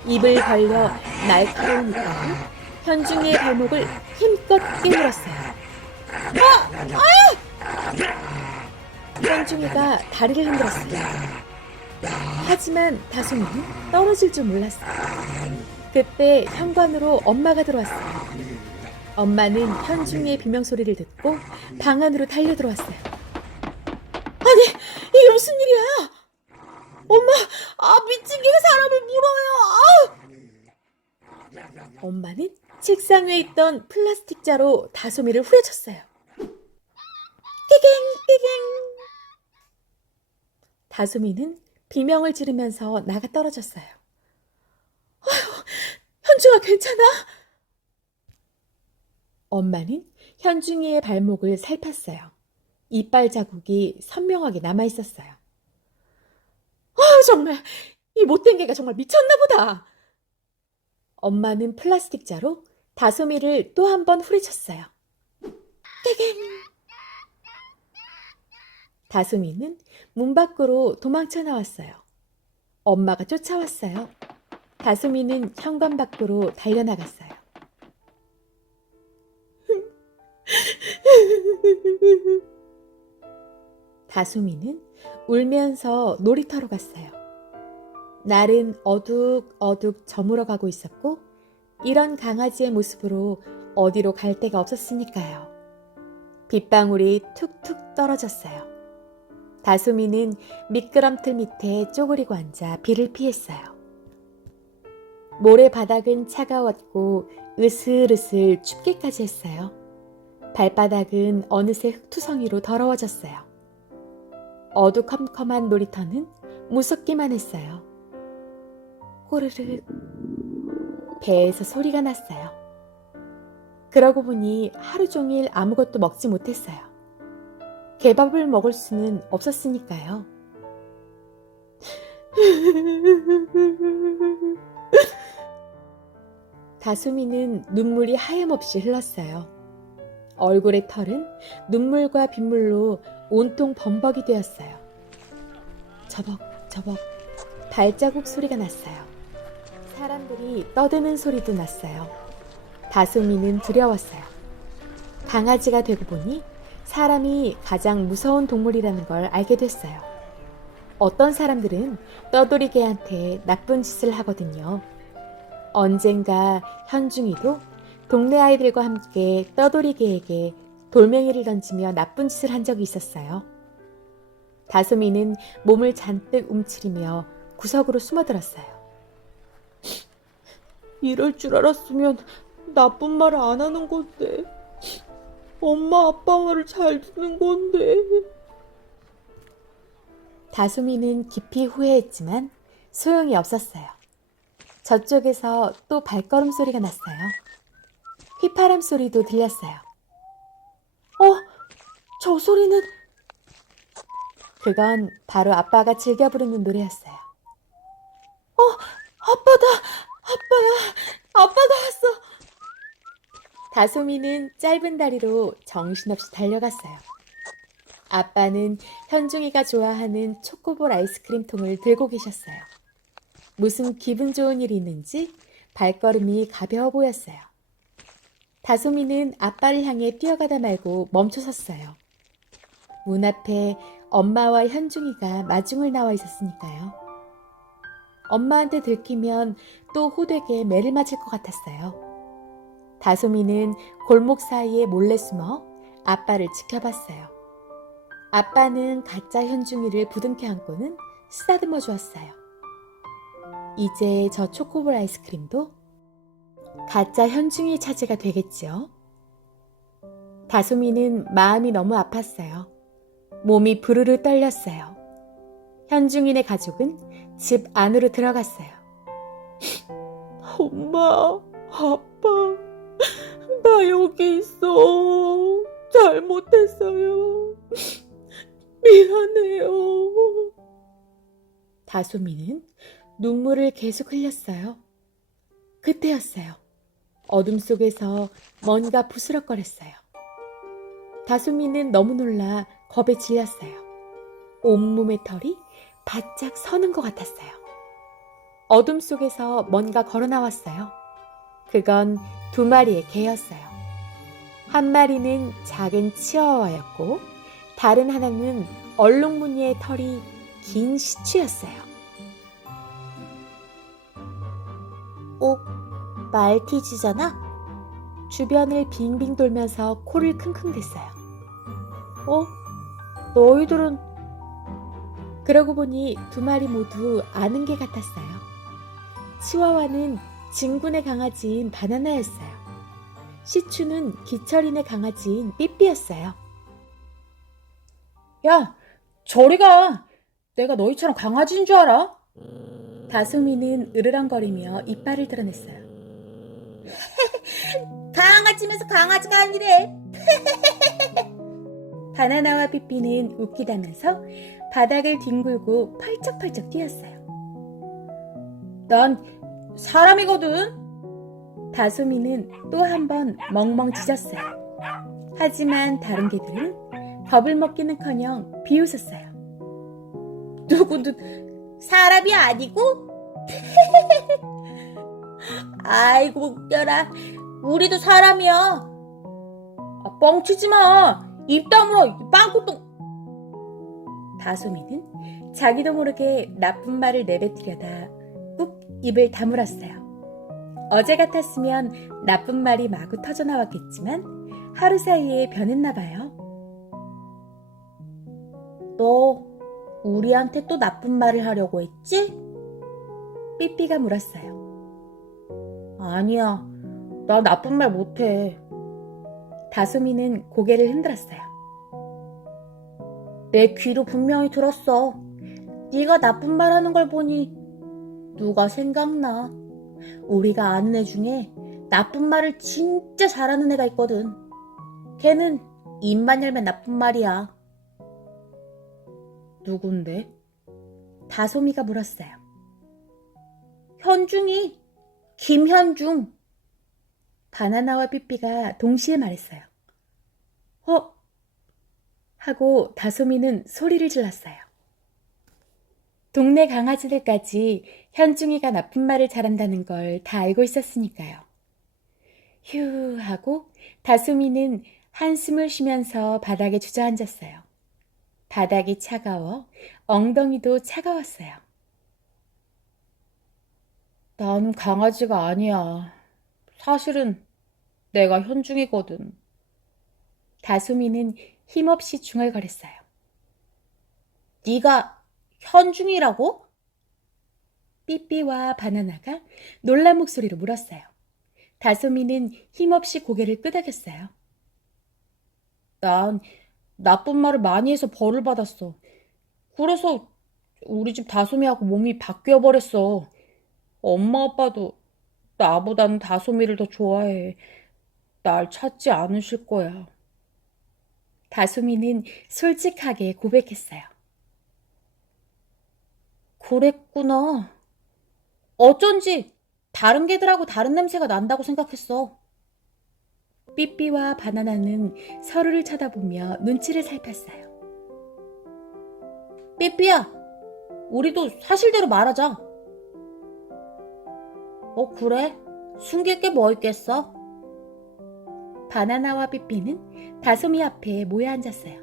입을 벌려 날카로운 이빨로 현중이의 발목을 힘껏 깨물었어요. 현중이가 다리를 흔들었어요. 하지만 다솜이는 떨어질 줄 몰랐어요. 그때 현관으로 엄마가 들어왔어요. 엄마는 현중이의 비명소리를 듣고 방 안으로 달려들어왔어요. 아니, 이게 무슨 일이야? 엄마, 미친 개가 사람을 물어요. 엄마는 책상 위에 있던 플라스틱 자로 다솜이를 후려쳤어요. 띠갱 띠갱. 다솜이는 비명을 지르면서 나가 떨어졌어요. 아휴, 현중아 괜찮아? 엄마는 현중이의 발목을 살폈어요. 이빨 자국이 선명하게 남아있었어요. 정말 이 못된 개가 정말 미쳤나 보다. 엄마는 플라스틱 자로 다솜이를 또 한 번 후리쳤어요. 깨갱. 다솜이는 문 밖으로 도망쳐 나왔어요. 엄마가 쫓아왔어요. 다솜이는 현관 밖으로 달려나갔어요. 다솜이는 울면서 놀이터로 갔어요. 날은 어둑어둑 저물어가고 있었고 이런 강아지의 모습으로 어디로 갈 데가 없었으니까요. 빗방울이 툭툭 떨어졌어요. 다솜이는 미끄럼틀 밑에 쪼그리고 앉아 비를 피했어요. 모래바닥은 차가웠고 으슬으슬 춥기까지 했어요. 발바닥은 어느새 흙투성이로 더러워졌어요. 어두컴컴한 놀이터는 무섭기만 했어요. 호르륵 배에서 소리가 났어요. 그러고 보니 하루 종일 아무것도 먹지 못했어요. 개밥을 먹을 수는 없었으니까요. 다솜이는 눈물이 하염없이 흘렀어요. 얼굴의 털은 눈물과 빗물로 온통 범벅이 되었어요. 저벅저벅 발자국 소리가 났어요. 사람들이 떠드는 소리도 났어요. 다솜이는 두려웠어요. 강아지가 되고 보니 사람이 가장 무서운 동물이라는 걸 알게 됐어요. 어떤 사람들은 떠돌이 개한테 나쁜 짓을 하거든요. 언젠가 현중이도 동네 아이들과 함께 떠돌이 개에게 돌멩이를 던지며 나쁜 짓을 한 적이 있었어요. 다솜이는 몸을 잔뜩 움츠리며 구석으로 숨어들었어요. 이럴 줄 알았으면 나쁜 말을 안 하는 건데. 엄마 아빠 말을 잘 듣는 건데. 다솜이는 깊이 후회했지만 소용이 없었어요. 저쪽에서 또 발걸음 소리가 났어요. 휘파람 소리도 들렸어요. 저 소리는... 그건 바로 아빠가 즐겨 부르는 노래였어요. 아빠다! 아빠야! 아빠가 왔어! 다솜이는 짧은 다리로 정신없이 달려갔어요. 아빠는 현중이가 좋아하는 초코볼 아이스크림 통을 들고 계셨어요. 무슨 기분 좋은 일이 있는지 발걸음이 가벼워 보였어요. 다솜이는 아빠를 향해 뛰어가다 말고 멈춰섰어요. 문 앞에 엄마와 현중이가 마중을 나와 있었으니까요. 엄마한테 들키면 또 호되게 매를 맞을 것 같았어요. 다솜이는 골목 사이에 몰래 숨어 아빠를 지켜봤어요. 아빠는 가짜 현중이를 부둥켜 안고는 쓰다듬어 주었어요. 이제 저 초코볼 아이스크림도 가짜 현중이의 차지가 되겠지요. 다솜이는 마음이 너무 아팠어요. 몸이 부르르 떨렸어요. 현중이네 가족은 집 안으로 들어갔어요. 엄마, 아빠, 나 여기 있어. 잘못했어요. 미안해요. 다솜이는 눈물을 계속 흘렸어요. 그때였어요. 어둠 속에서 뭔가 부스럭거렸어요. 다솜이는 너무 놀라 겁에 질렸어요. 온몸의 털이 바짝 서는 것 같았어요. 어둠 속에서 뭔가 걸어 나왔어요. 그건 2마리의 개였어요. 한 마리는 작은 치와와였고 다른 하나는 얼룩무늬의 털이 긴 시추였어요. 말티즈잖아? 주변을 빙빙 돌면서 코를 킁킁댔어요. 너희들은... 그러고 보니 2마리 모두 아는 게 같았어요. 치와와는 진군의 강아지인 바나나였어요. 시추는 기철이네 강아지인 삐삐였어요. 야, 저리 가! 내가 너희처럼 강아지인 줄 알아? 다솜이는 으르렁거리며 이빨을 드러냈어요. 강아지면서 강아지가 아니래. 바나나와 삐삐는 웃기다면서 바닥을 뒹굴고 펄쩍펄쩍 뛰었어요. 난 사람이거든. 다솜이는 또 한 번 멍멍 짖었어요. 하지만 다른 개들은 겁을 먹기는커녕 비웃었어요. 누구든 사람이 아니고? 아이고 웃겨라. 우리도 사람이야. 뻥치지 마. 입 다물어. 빵꾸똥. 다솜이는 자기도 모르게 나쁜 말을 내뱉으려다 꾹 입을 다물었어요. 어제 같았으면 나쁜 말이 마구 터져나왔겠지만 하루 사이에 변했나 봐요. 너 우리한테 또 나쁜 말을 하려고 했지? 삐삐가 물었어요. 아니야. 나 나쁜 말 못해. 다솜이는 고개를 흔들었어요. 내 귀로 분명히 들었어. 네가 나쁜 말 하는 걸 보니 누가 생각나. 우리가 아는 애 중에 나쁜 말을 진짜 잘하는 애가 있거든. 걔는 입만 열면 나쁜 말이야. 누군데? 다솜이가 물었어요. 현중이. 김현중. 바나나와 삐삐가 동시에 말했어요. 하고 다솜이는 소리를 질렀어요. 동네 강아지들까지 현중이가 나쁜 말을 잘한다는 걸 다 알고 있었으니까요. 휴 하고 다솜이는 한숨을 쉬면서 바닥에 주저앉았어요. 바닥이 차가워 엉덩이도 차가웠어요. 나는 강아지가 아니야. 사실은 내가 현중이거든. 다솜이는 힘없이 중얼거렸어요. 네가 현중이라고? 삐삐와 바나나가 놀란 목소리로 물었어요. 다솜이는 힘없이 고개를 끄덕였어요. 난 나쁜 말을 많이 해서 벌을 받았어. 그래서 우리 집 다솜이하고 몸이 바뀌어버렸어. 엄마 아빠도 나보다는 다솜이를 더 좋아해. 날 찾지 않으실 거야. 다솜이는 솔직하게 고백했어요. 그랬구나. 어쩐지 다른 개들하고 다른 냄새가 난다고 생각했어. 삐삐와 바나나는 서로를 쳐다보며 눈치를 살폈어요. 삐삐야, 우리도 사실대로 말하자. 그래? 숨길 게 뭐 있겠어? 바나나와 삐삐는 다솜이 앞에 모여 앉았어요.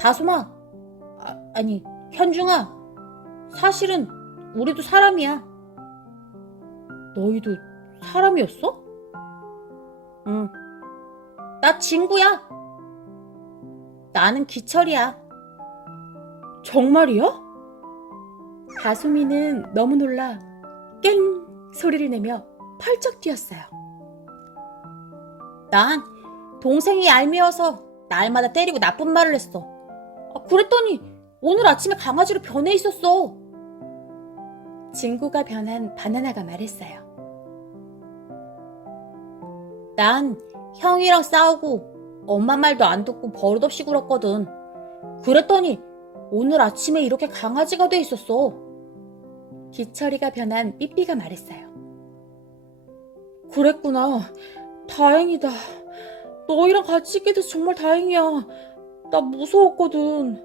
다솜아, 아니, 현중아, 사실은 우리도 사람이야. 너희도 사람이었어? 응. 나 친구야. 나는 기철이야. 정말이야? 다솜이는 너무 놀라 깽 소리를 내며 펄쩍 뛰었어요. 난 동생이 얄미워서 날마다 때리고 나쁜 말을 했어. 그랬더니 오늘 아침에 강아지로 변해 있었어. 친구가 변한 바나나가 말했어요. 난 형이랑 싸우고 엄마 말도 안 듣고 버릇없이 굴었거든. 그랬더니 오늘 아침에 이렇게 강아지가 돼 있었어. 기철이가 변한 삐삐가 말했어요. 그랬구나. 다행이다. 너희랑 같이 있게 돼서 정말 다행이야. 나 무서웠거든.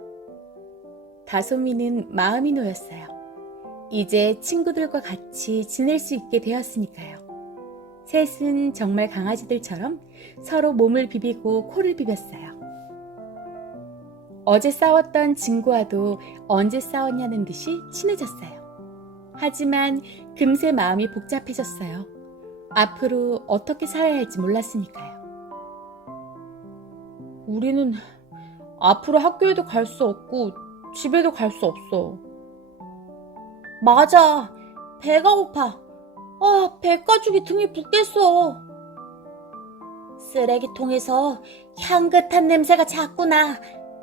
다솜이는 마음이 놓였어요. 이제 친구들과 같이 지낼 수 있게 되었으니까요. 셋은 정말 강아지들처럼 서로 몸을 비비고 코를 비볐어요. 어제 싸웠던 친구와도 언제 싸웠냐는 듯이 친해졌어요. 하지만 금세 마음이 복잡해졌어요. 앞으로 어떻게 살아야 할지 몰랐으니까요. 우리는 앞으로 학교에도 갈 수 없고 집에도 갈 수 없어. 맞아. 배가 고파. 배가죽이 등이 붓겠어. 쓰레기통에서 향긋한 냄새가 자꾸 나.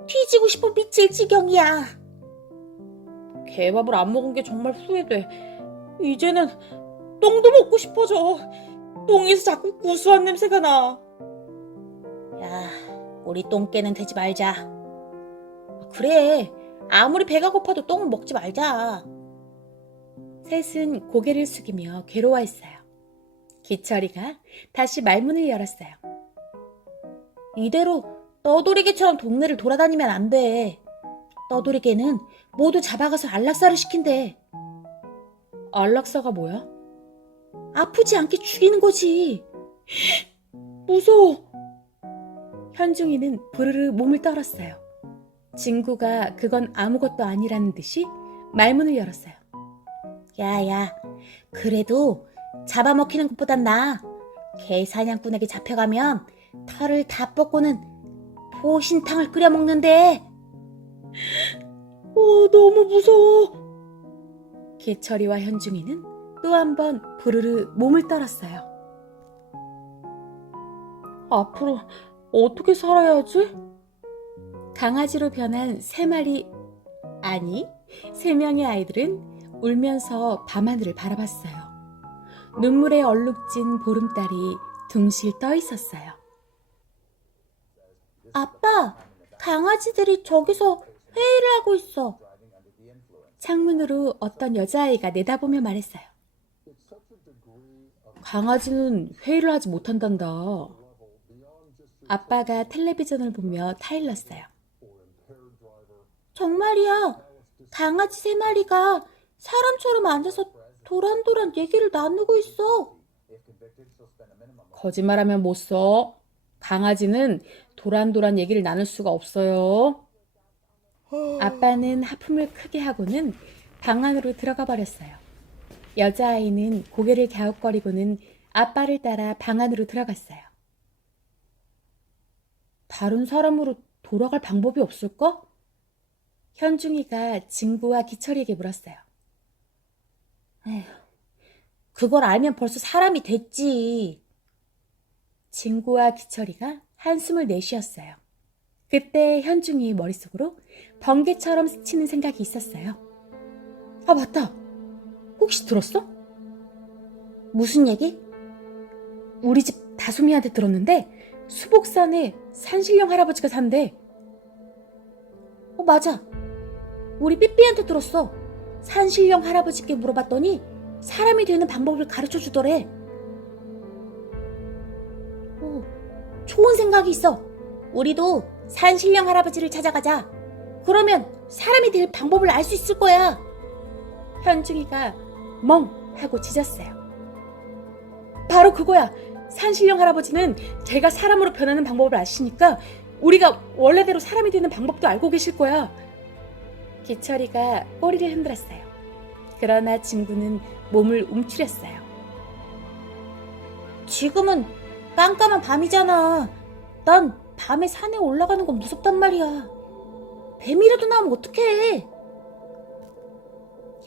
뒤지고 싶어 미칠 지경이야. 개밥을 안 먹은 게 정말 후회돼. 이제는 똥도 먹고 싶어져. 똥에서 자꾸 구수한 냄새가 나. 야, 우리 똥개는 되지 말자. 그래, 아무리 배가 고파도 똥은 먹지 말자. 셋은 고개를 숙이며 괴로워했어요. 기철이가 다시 말문을 열었어요. 이대로 떠돌이개처럼 동네를 돌아다니면 안 돼. 떠돌이개는 모두 잡아가서 안락사를 시킨대. 안락사가 뭐야? 아프지 않게 죽이는 거지. 무서워. 현중이는 부르르 몸을 떨었어요. 친구가 그건 아무것도 아니라는 듯이 말문을 열었어요. 야야, 그래도 잡아먹히는 것보단 나아. 개 사냥꾼에게 잡혀가면 털을 다 뽑고는 보신탕을 끓여 먹는데. 너무 무서워. 기철이와 현중이는 또 한 번 부르르 몸을 떨었어요. 앞으로 어떻게 살아야 하지? 강아지로 변한 3마리, 아니 3명의 아이들은 울면서 밤하늘을 바라봤어요. 눈물에 얼룩진 보름달이 둥실 떠 있었어요. 아빠, 강아지들이 저기서 회의를 하고 있어. 창문으로 어떤 여자아이가 내다보며 말했어요. 강아지는 회의를 하지 못한단다. 아빠가 텔레비전을 보며 타일렀어요. 정말이야. 강아지 3마리가 사람처럼 앉아서 도란도란 얘기를 나누고 있어. 거짓말하면 못 써. 강아지는 도란도란 얘기를 나눌 수가 없어요. 아빠는 하품을 크게 하고는 방 안으로 들어가 버렸어요. 여자아이는 고개를 갸웃거리고는 아빠를 따라 방 안으로 들어갔어요. 다른 사람으로 돌아갈 방법이 없을까? 현중이가 진구와 기철이에게 물었어요. 에휴, 그걸 알면 벌써 사람이 됐지. 진구와 기철이가 한숨을 내쉬었어요. 그때 현중이 머릿속으로 번개처럼 스치는 생각이 있었어요. 맞다. 혹시 들었어? 무슨 얘기? 우리 집 다솜이한테 들었는데 수복산에 산신령 할아버지가 산대. 맞아. 우리 삐삐한테 들었어. 산신령 할아버지께 물어봤더니 사람이 되는 방법을 가르쳐 주더래. 좋은 생각이 있어. 우리도 산신령 할아버지를 찾아가자. 그러면 사람이 될 방법을 알 수 있을 거야. 현중이가 멍 하고 짖었어요. 바로 그거야. 산신령 할아버지는 제가 사람으로 변하는 방법을 아시니까 우리가 원래대로 사람이 되는 방법도 알고 계실 거야. 기철이가 꼬리를 흔들었어요. 그러나 진구는 몸을 움츠렸어요. 지금은 깜깜한 밤이잖아. 난 밤에 산에 올라가는 건 무섭단 말이야. 뱀이라도 나오면 어떡해.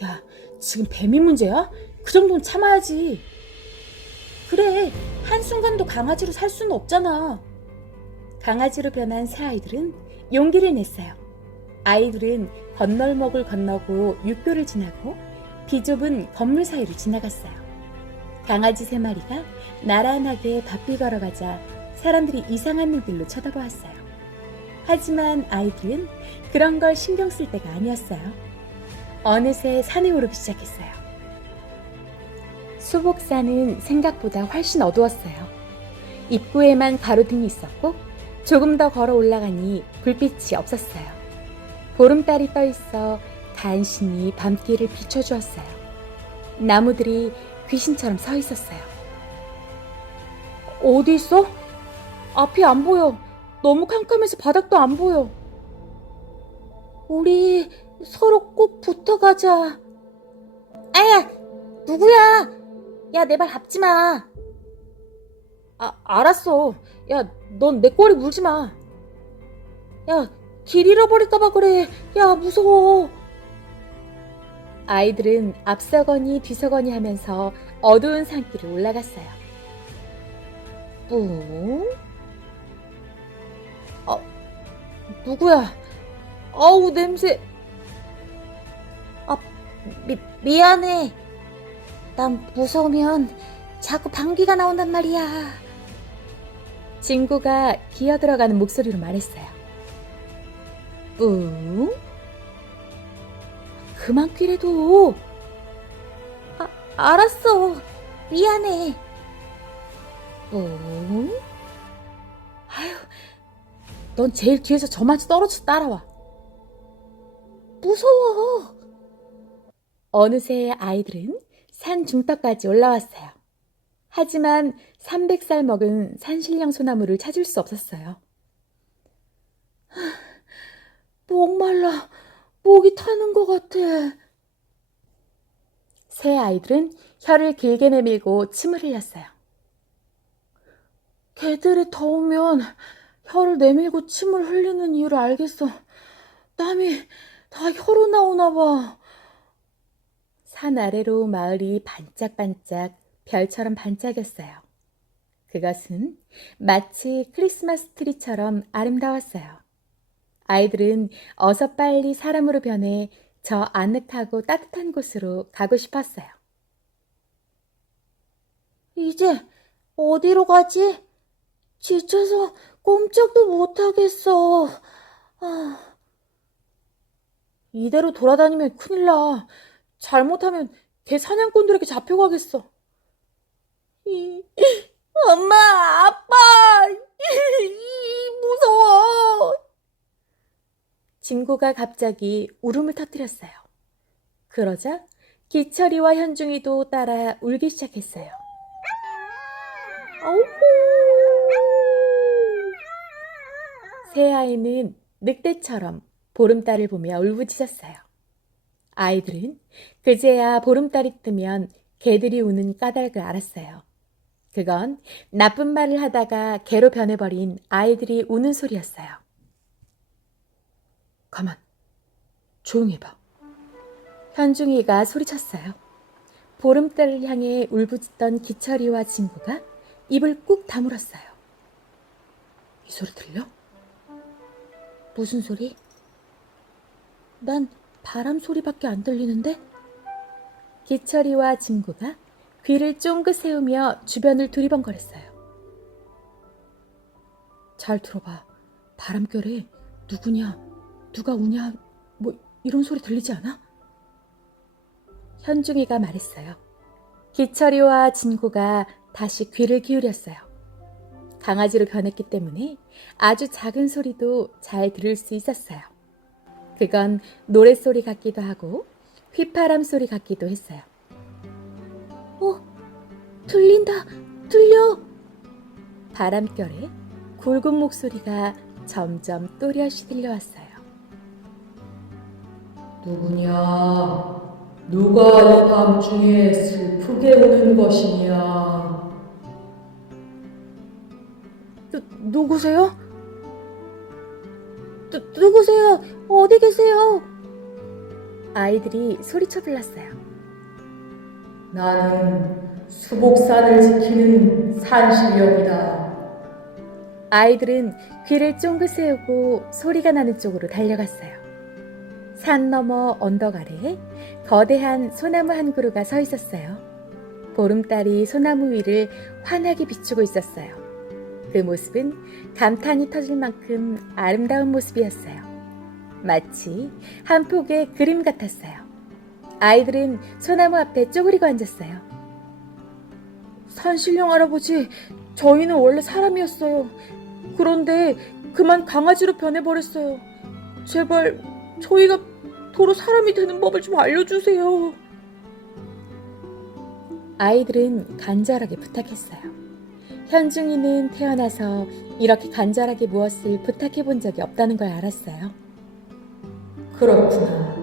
야, 지금 뱀이 문제야? 그 정도는 참아야지. 그래, 한순간도 강아지로 살 수는 없잖아. 강아지로 변한 새 아이들은 용기를 냈어요. 아이들은 건널목을 건너고 육교를 지나고 비좁은 건물 사이를 지나갔어요. 강아지 3마리가 나란하게 바삐 걸어가자 사람들이 이상한 눈길로 쳐다보았어요. 하지만 아이들은 그런 걸 신경 쓸 때가 아니었어요. 어느새 산에 오르기 시작했어요. 수복산은 생각보다 훨씬 어두웠어요. 입구에만 가로등이 있었고 조금 더 걸어 올라가니 불빛이 없었어요. 보름달이 떠 있어 간신히 밤길을 비춰주었어요. 나무들이 귀신처럼 서 있었어요. 어디 있어? 앞이 안 보여. 너무 캄캄해서 바닥도 안 보여. 우리 서로 꼭 붙어가자. 아야, 누구야? 야, 내 발 밟지 마. 알았어. 야, 넌 내 꼬리 물지 마. 야, 길 잃어버릴까봐 그래. 야, 무서워. 아이들은 앞서거니 뒤서거니 하면서 어두운 산길을 올라갔어요. 뿡? 누구야? 아우, 냄새. 미안해. 난 무서우면 자꾸 방귀가 나온단 말이야. 진구가 기어들어가는 목소리로 말했어요. 뿡? 그만 귀래도. 알았어. 미안해. 뿡? 아휴, 넌 제일 뒤에서 저만치 떨어져서 따라와. 무서워. 어느새 아이들은 산 중턱까지 올라왔어요. 하지만 300살 먹은 산신령 소나무를 찾을 수 없었어요. 목말라. 목이 타는 것 같아. 새 아이들은 혀를 길게 내밀고 침을 흘렸어요. 개들이 더우면 혀를 내밀고 침을 흘리는 이유를 알겠어. 땀이 다 혀로 나오나 봐. 산 아래로 마을이 반짝반짝 별처럼 반짝였어요. 그것은 마치 크리스마스 트리처럼 아름다웠어요. 아이들은 어서 빨리 사람으로 변해 저 아늑하고 따뜻한 곳으로 가고 싶었어요. 이제 어디로 가지? 지쳐서 꼼짝도 못하겠어. 이대로 돌아다니면 큰일 나. 잘못하면 개 사냥꾼들에게 잡혀가겠어. 엄마, 아빠, 무서워. 진구가 갑자기 울음을 터뜨렸어요. 그러자 기철이와 현중이도 따라 울기 시작했어요. 아우! 새 아이는 늑대처럼 보름달을 보며 울부짖었어요. 아이들은 그제야 보름달이 뜨면 개들이 우는 까닭을 알았어요. 그건 나쁜 말을 하다가 개로 변해버린 아이들이 우는 소리였어요. 가만, 조용히 해봐. 현중이가 소리쳤어요. 보름달을 향해 울부짖던 기철이와 진구가 입을 꾹 다물었어요. 이 소리 들려? 무슨 소리? 난 바람 소리밖에 안 들리는데? 기철이와 진구가 귀를 쫑긋 세우며 주변을 두리번거렸어요. 잘 들어봐. 바람결에 누구냐, 누가 우냐, 뭐 이런 소리 들리지 않아? 현중이가 말했어요. 기철이와 진구가 다시 귀를 기울였어요. 강아지로 변했기 때문에 아주 작은 소리도 잘 들을 수 있었어요. 그건 노랫소리 같기도 하고 휘파람 소리 같기도 했어요. 들린다, 들려! 바람결에 굵은 목소리가 점점 또렷이 들려왔어요. 누구냐? 누가 이 밤중에 슬프게 우는 것이냐? 누구세요? 누구세요? 어디 계세요? 아이들이 소리쳐 불렀어요. 나는 수복산을 지키는 산신령이다. 아이들은 귀를 쫑긋 세우고 소리가 나는 쪽으로 달려갔어요. 산 너머 언덕 아래에 거대한 소나무 한 그루가 서 있었어요. 보름달이 소나무 위를 환하게 비추고 있었어요. 그 모습은 감탄이 터질 만큼 아름다운 모습이었어요. 마치 한 폭의 그림 같았어요. 아이들은 소나무 앞에 쪼그리고 앉았어요. 산신령 할아버지, 저희는 원래 사람이었어요. 그런데 그만 강아지로 변해버렸어요. 제발 저희가 도로 사람이 되는 법을 좀 알려주세요. 아이들은 간절하게 부탁했어요. 현중이는 태어나서 이렇게 간절하게 무엇을 부탁해 본 적이 없다는 걸 알았어요. 그렇구나.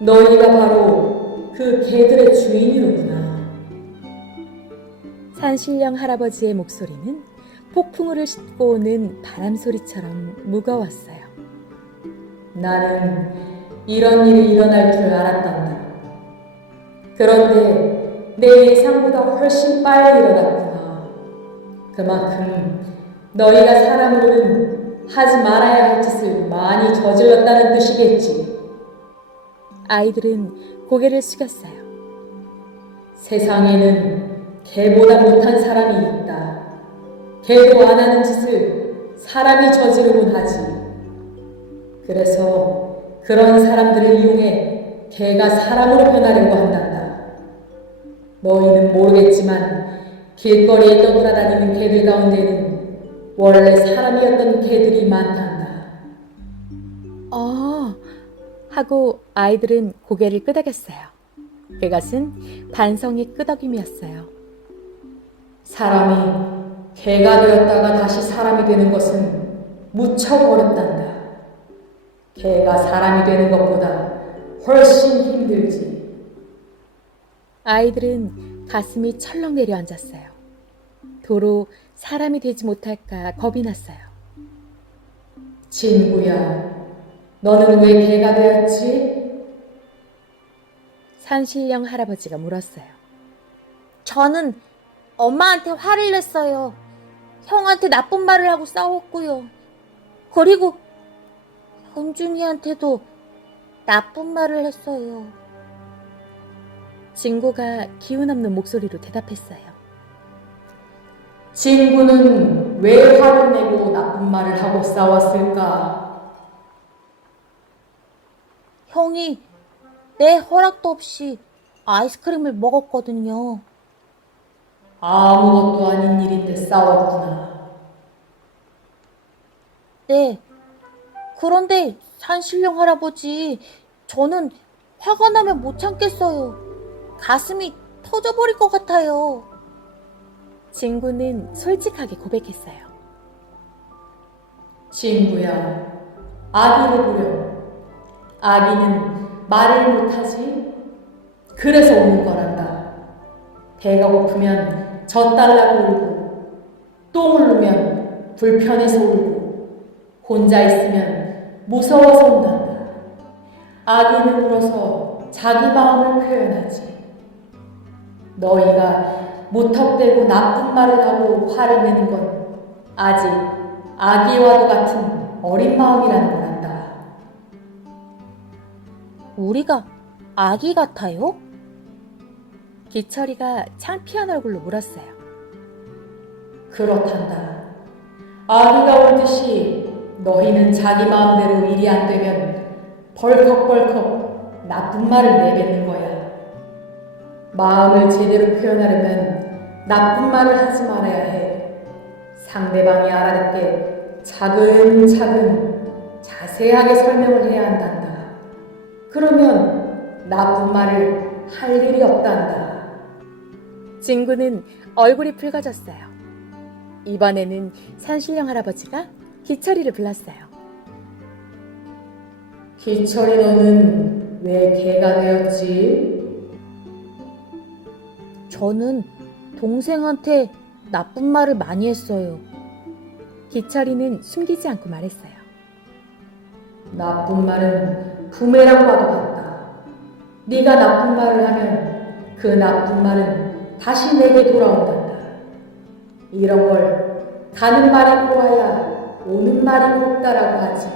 너희가 바로 그 개들의 주인이로구나. 산신령 할아버지의 목소리는 폭풍우를 싣고 오는 바람 소리처럼 무거웠어요. 나는 이런 일이 일어날 줄 알았단다. 그런데 내 예상보다 훨씬 빨리 일어났구나. 그만큼 너희가 사람으로는 하지 말아야 할 짓을 많이 저질렀다는 뜻이겠지. 아이들은 고개를 숙였어요. 세상에는 개보다 못한 사람이 있다. 개도 안 하는 짓을 사람이 저지르곤 하지. 그래서 그런 사람들을 이용해 개가 사람으로 변하려고 한단다. 너희는 모르겠지만 길거리에 떠돌아다니는 개들 가운데는 원래 사람이었던 개들이 많단다. 하고 아이들은 고개를 끄덕였어요. 그것은 반성의 끄덕임이었어요. 사람이 개가 되었다가 다시 사람이 되는 것은 무척 어렵단다. 개가 사람이 되는 것보다 훨씬 힘들지. 아이들은 가슴이 철렁 내려앉았어요. 도로 사람이 되지 못할까 겁이 났어요. 친구야, 너는 왜 개가 되었지? 산신령 할아버지가 물었어요. 저는 엄마한테 화를 냈어요. 형한테 나쁜 말을 하고 싸웠고요. 그리고 현준이한테도 나쁜 말을 했어요. 진구가 기운 없는 목소리로 대답했어요. 진구는 왜 화를 내고 나쁜 말을 하고 싸웠을까? 형이 내 허락도 없이 아이스크림을 먹었거든요. 아무것도 아닌 일인데 싸웠구나. 네. 그런데 산신령 할아버지, 저는 화가 나면 못 참겠어요. 가슴이 터져버릴 것 같아요. 진구는 솔직하게 고백했어요. 친구야, 아기를 보렴. 아기는 말을 못하지? 그래서 우는 거란다. 배가 고프면 젖달라고 울고, 똥을 누면 불편해서 울고, 혼자 있으면 무서워서 운단다. 아기는 울어서 자기 마음을 표현하지. 너희가 무턱대고 나쁜 말을 하고 화를 내는 건 아직 아기와도 같은 어린 마음이라는 걸 안다. 우리가 아기 같아요? 기철이가 창피한 얼굴로 물었어요. 그렇단다. 아기가 울듯이 너희는 자기 마음대로 일이 안 되면 벌컥벌컥 나쁜 말을 내뱉는 거야. 마음을 제대로 표현하려면 나쁜 말을 하지 말아야 해. 상대방이 알아듣게 차근차근 자세하게 설명을 해야 한단다. 그러면 나쁜 말을 할 일이 없단다. 진구는 얼굴이 붉어졌어요. 이번에는 산신령 할아버지가 기철이를 불렀어요. 기철이 너는 왜 개가 되었지? 저는 동생한테 나쁜 말을 많이 했어요. 기철이는 숨기지 않고 말했어요. 나쁜 말은 부메랑과도 같다. 네가 나쁜 말을 하면 그 나쁜 말은 다시 내게 돌아온단다. 이런 걸 가는 말이 고와야 오는 말이 곱다라고 하지.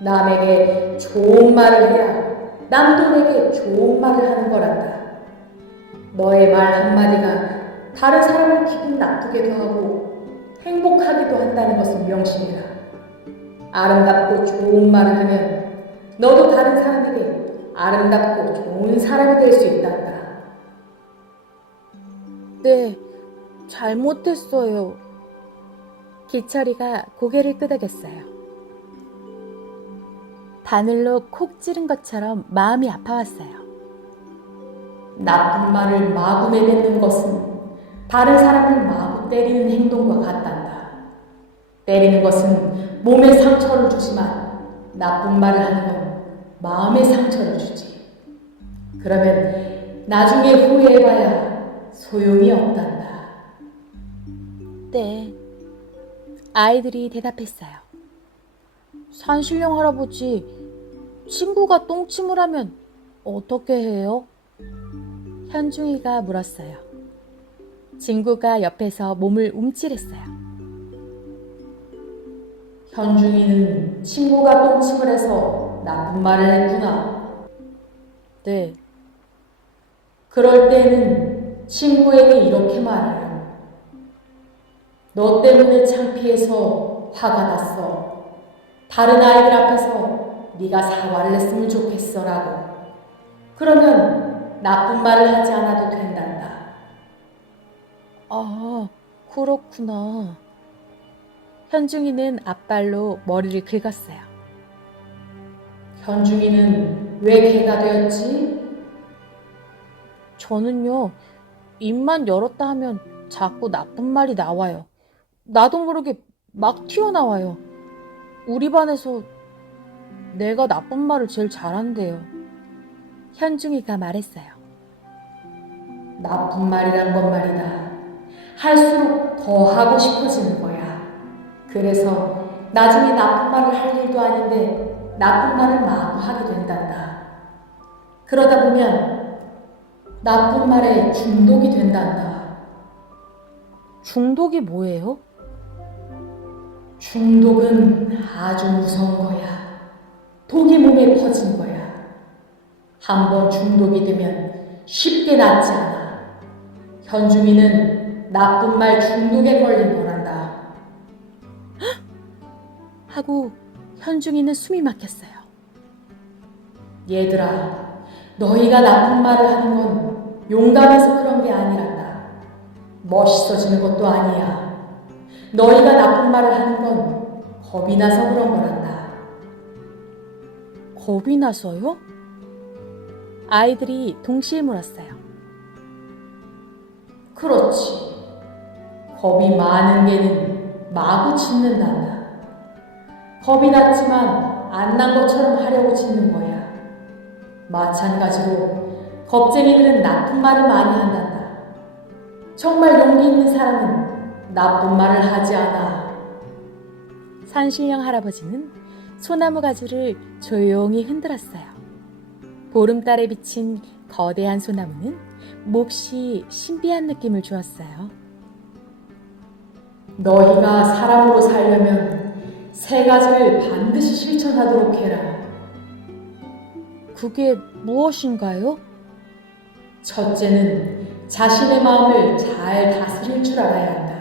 남에게 좋은 말을 해야 남도 내게 좋은 말을 하는 거란다. 너의 말 한마디가 다른 사람을 기분 나쁘게도 하고 행복하게도 한다는 것은 명심해라. 아름답고 좋은 말을 하면 너도 다른 사람에게 아름답고 좋은 사람이 될 수 있단다. 네, 잘못했어요. 기철이가 고개를 끄덕였어요. 바늘로 콕 찌른 것처럼 마음이 아파왔어요. 나쁜 말을 마구 내뱉는 것은 다른 사람을 마구 때리는 행동과 같단다. 때리는 것은 몸에 상처를 주지만 나쁜 말을 하는 건 마음에 상처를 주지. 그러면 나중에 후회해봐야 소용이 없단다. 네, 아이들이 대답했어요. 산신령 할아버지, 친구가 똥침을 하면 어떻게 해요? 현중이가 물었어요. 진구가 옆에서 몸을 움찔했어요. 현중이는 친구가 똥침을 해서 나쁜 말을 했구나. 네, 그럴 때는 친구에게 이렇게 말해요. 너 때문에 창피해서 화가 났어. 다른 아이들 앞에서 네가 사과를 했으면 좋겠어라고. 그러면 나쁜 말을 하지 않아도 된단다. 아, 그렇구나. 현중이는 앞발로 머리를 긁었어요. 현중이는 왜 개가 되었지? 저는요, 입만 열었다 하면 자꾸 나쁜 말이 나와요. 나도 모르게 막 튀어나와요. 우리 반에서 내가 나쁜 말을 제일 잘한대요. 현중이가 말했어요. 나쁜 말이란 건 말이다. 할수록 더 하고 싶어지는 거야. 그래서 나중에 나쁜 말을 할 일도 아닌데 나쁜 말을 마구 하게 된단다. 그러다 보면 나쁜 말에 중독이 된단다. 중독이 뭐예요? 중독은 아주 무서운 거야. 독이 몸에 퍼진 거야. 한번 중독이 되면 쉽게 낫지 않아. 현중이는 나쁜 말 중독에 걸린 거란다. 하고 현중이는 숨이 막혔어요. 얘들아, 너희가 나쁜 말을 하는 건 용감해서 그런 게 아니란다. 멋있어지는 것도 아니야. 너희가 나쁜 말을 하는 건 겁이 나서 그런 거란다. 겁이 나서요? 아이들이 동시에 물었어요. 그렇지. 겁이 많은 개는 마구 짖는단다. 겁이 났지만 안 난 것처럼 하려고 짖는 거야. 마찬가지로 겁쟁이들은 나쁜 말을 많이 한단다. 정말 용기 있는 사람은 나쁜 말을 하지 않아. 산신령 할아버지는 소나무 가지를 조용히 흔들었어요. 보름달에 비친 거대한 소나무는 몹시 신비한 느낌을 주었어요. 너희가 사람으로 살려면 세 가지를 반드시 실천하도록 해라. 그게 무엇인가요? 첫째는 자신의 마음을 잘 다스릴 줄 알아야 한다.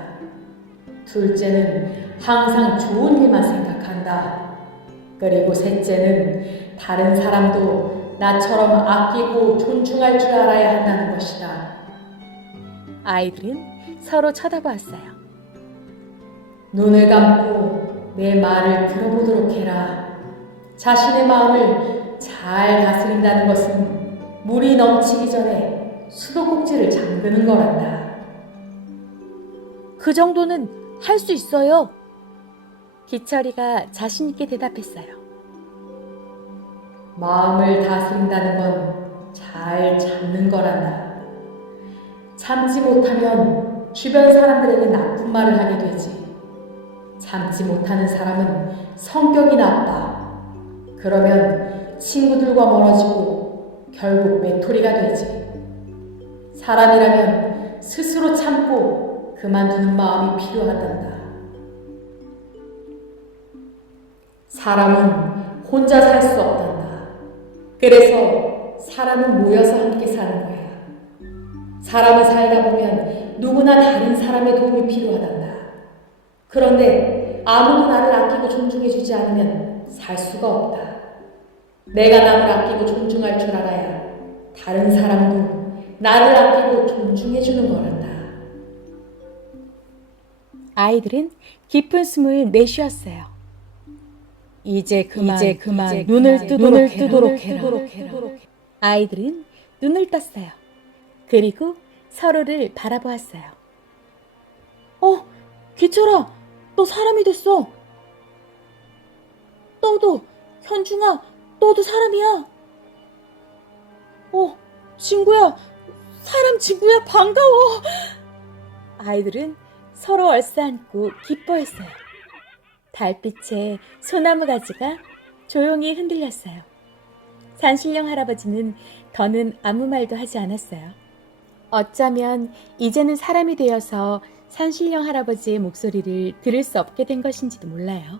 둘째는 항상 좋은 일만 생각한다. 그리고 셋째는 다른 사람도 나처럼 아끼고 존중할 줄 알아야 한다는 것이다. 아이들은 서로 쳐다보았어요. 눈을 감고 내 말을 들어보도록 해라. 자신의 마음을 잘 다스린다는 것은 물이 넘치기 전에 수도꼭지를 잠그는 거란다. 그 정도는 할 수 있어요. 기철이가 자신있게 대답했어요. 마음을 다스린다는 건 잘 참는 거란다. 참지 못하면 주변 사람들에게 나쁜 말을 하게 되지. 참지 못하는 사람은 성격이 나빠. 그러면 친구들과 멀어지고 결국 외톨이가 되지. 사람이라면 스스로 참고 그만두는 마음이 필요하단다. 사람은 혼자 살 수 없단다. 그래서 사람은 모여서 함께 사는 거야. 사람을 살다 보면 누구나 다른 사람의 도움이 필요하단다. 그런데 아무도 나를 아끼고 존중해주지 않으면 살 수가 없다. 내가 남을 아끼고 존중할 줄 알아야 다른 사람도 나를 아끼고 존중해주는 거란다. 아이들은 깊은 숨을 내쉬었어요. 이제 그만 눈을 뜨도록 해라. 아이들은 눈을 떴어요. 그리고 서로를 바라보았어요. 기철아, 너 사람이 됐어. 너도, 현중아, 너도 사람이야. 친구야, 사람 친구야, 반가워. 아이들은 서로 얼싸안고 기뻐했어요. 달빛에 소나무 가지가 조용히 흔들렸어요. 산신령 할아버지는 더는 아무 말도 하지 않았어요. 어쩌면 이제는 사람이 되어서 산신령 할아버지의 목소리를 들을 수 없게 된 것인지도 몰라요.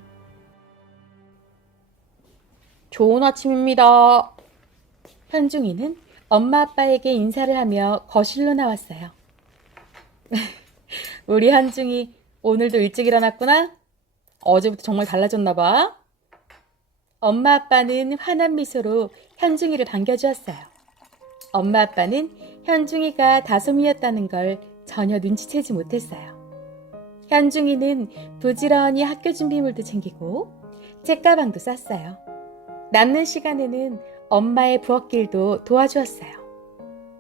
좋은 아침입니다. 현중이는 엄마 아빠에게 인사를 하며 거실로 나왔어요. 우리 현중이 오늘도 일찍 일어났구나? 어제부터 정말 달라졌나 봐. 엄마 아빠는 환한 미소로 현중이를 반겨주었어요. 엄마 아빠는 현중이가 다솜이었다는 걸 전혀 눈치채지 못했어요. 현중이는 부지런히 학교 준비물도 챙기고 책가방도 쌌어요. 남는 시간에는 엄마의 부엌일도 도와주었어요.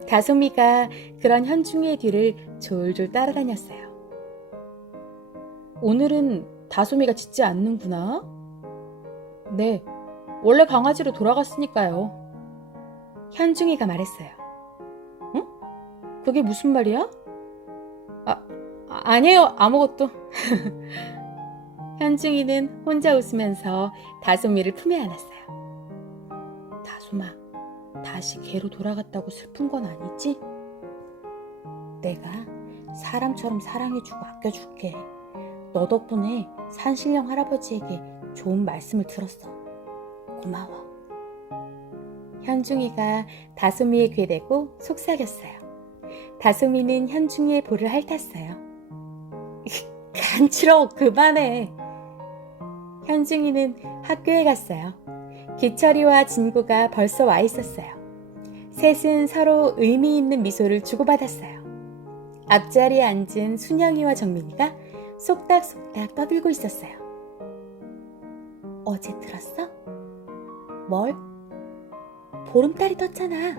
다솜이가 그런 현중이의 뒤를 졸졸 따라다녔어요. 오늘은 다솜이가 짖지 않는구나. 네, 원래 강아지로 돌아갔으니까요. 현중이가 말했어요. 응? 그게 무슨 말이야? 아니에요, 아무것도. 현중이는 혼자 웃으면서 다솜이를 품에 안았어요. 다솜아, 다시 개로 돌아갔다고 슬픈 건 아니지? 내가 사람처럼 사랑해주고 아껴줄게. 너 덕분에 산신령 할아버지에게 좋은 말씀을 들었어. 고마워. 현중이가 다솜이의 귀에 대고 속삭였어요. 다솜이는 현중이의 볼을 핥았어요. 간지러워, 그만해. 현중이는 학교에 갔어요. 기철이와 진구가 벌써 와 있었어요. 셋은 서로 의미 있는 미소를 주고받았어요. 앞자리에 앉은 순영이와 정민이가 속닥속닥 떠들고 있었어요. 어제 들었어? 뭘? 보름달이 떴잖아.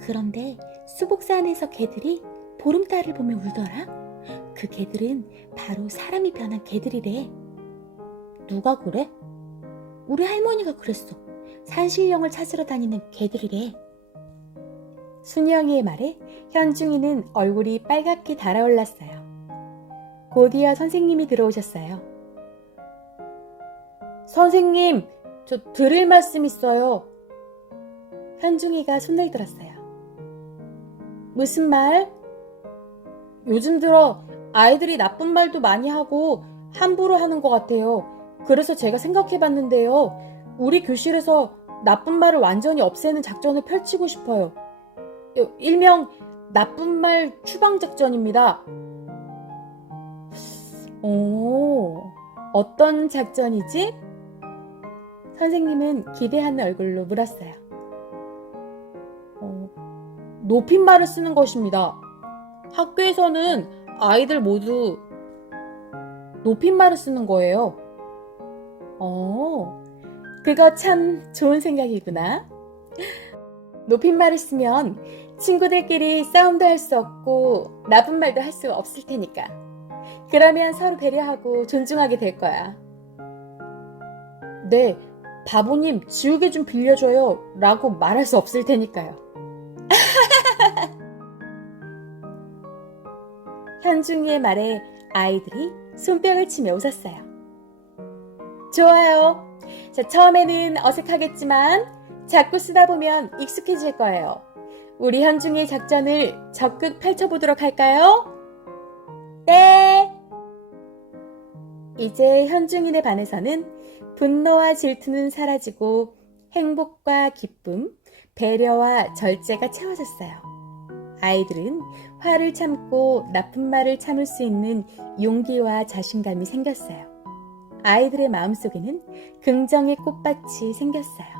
그런데 수복산에서 개들이 보름달을 보며 울더라. 그 개들은 바로 사람이 변한 개들이래. 누가 그래? 우리 할머니가 그랬어. 산신령을 찾으러 다니는 개들이래. 순영이의 말에 현중이는 얼굴이 빨갛게 달아올랐어요. 곧이어 선생님이 들어오셨어요. 선생님, 저 드릴 말씀 있어요. 현중이가 손을 들었어요. 무슨 말? 요즘 들어 아이들이 나쁜 말도 많이 하고 함부로 하는 것 같아요. 그래서 제가 생각해봤는데요. 우리 교실에서 나쁜 말을 완전히 없애는 작전을 펼치고 싶어요. 일명 나쁜 말 추방작전입니다. 오, 어떤 작전이지? 선생님은 기대하는 얼굴로 물었어요. 높임말을 쓰는 것입니다. 학교에서는 아이들 모두 높임말을 쓰는 거예요. 그거 참 좋은 생각이구나. 높임말을 쓰면 친구들끼리 싸움도 할 수 없고 나쁜 말도 할 수 없을 테니까. 그러면 서로 배려하고 존중하게 될 거야. 네, 바보님 지우개 좀 빌려줘요 라고 말할 수 없을 테니까요. 현중이의 말에 아이들이 손뼉을 치며 웃었어요. 좋아요. 자, 처음에는 어색하겠지만 자꾸 쓰다 보면 익숙해질 거예요. 우리 현중이의 작전을 적극 펼쳐보도록 할까요? 네! 이제 현중이네 반에서는 분노와 질투는 사라지고 행복과 기쁨, 배려와 절제가 채워졌어요. 아이들은 화를 참고 나쁜 말을 참을 수 있는 용기와 자신감이 생겼어요. 아이들의 마음속에는 긍정의 꽃밭이 생겼어요.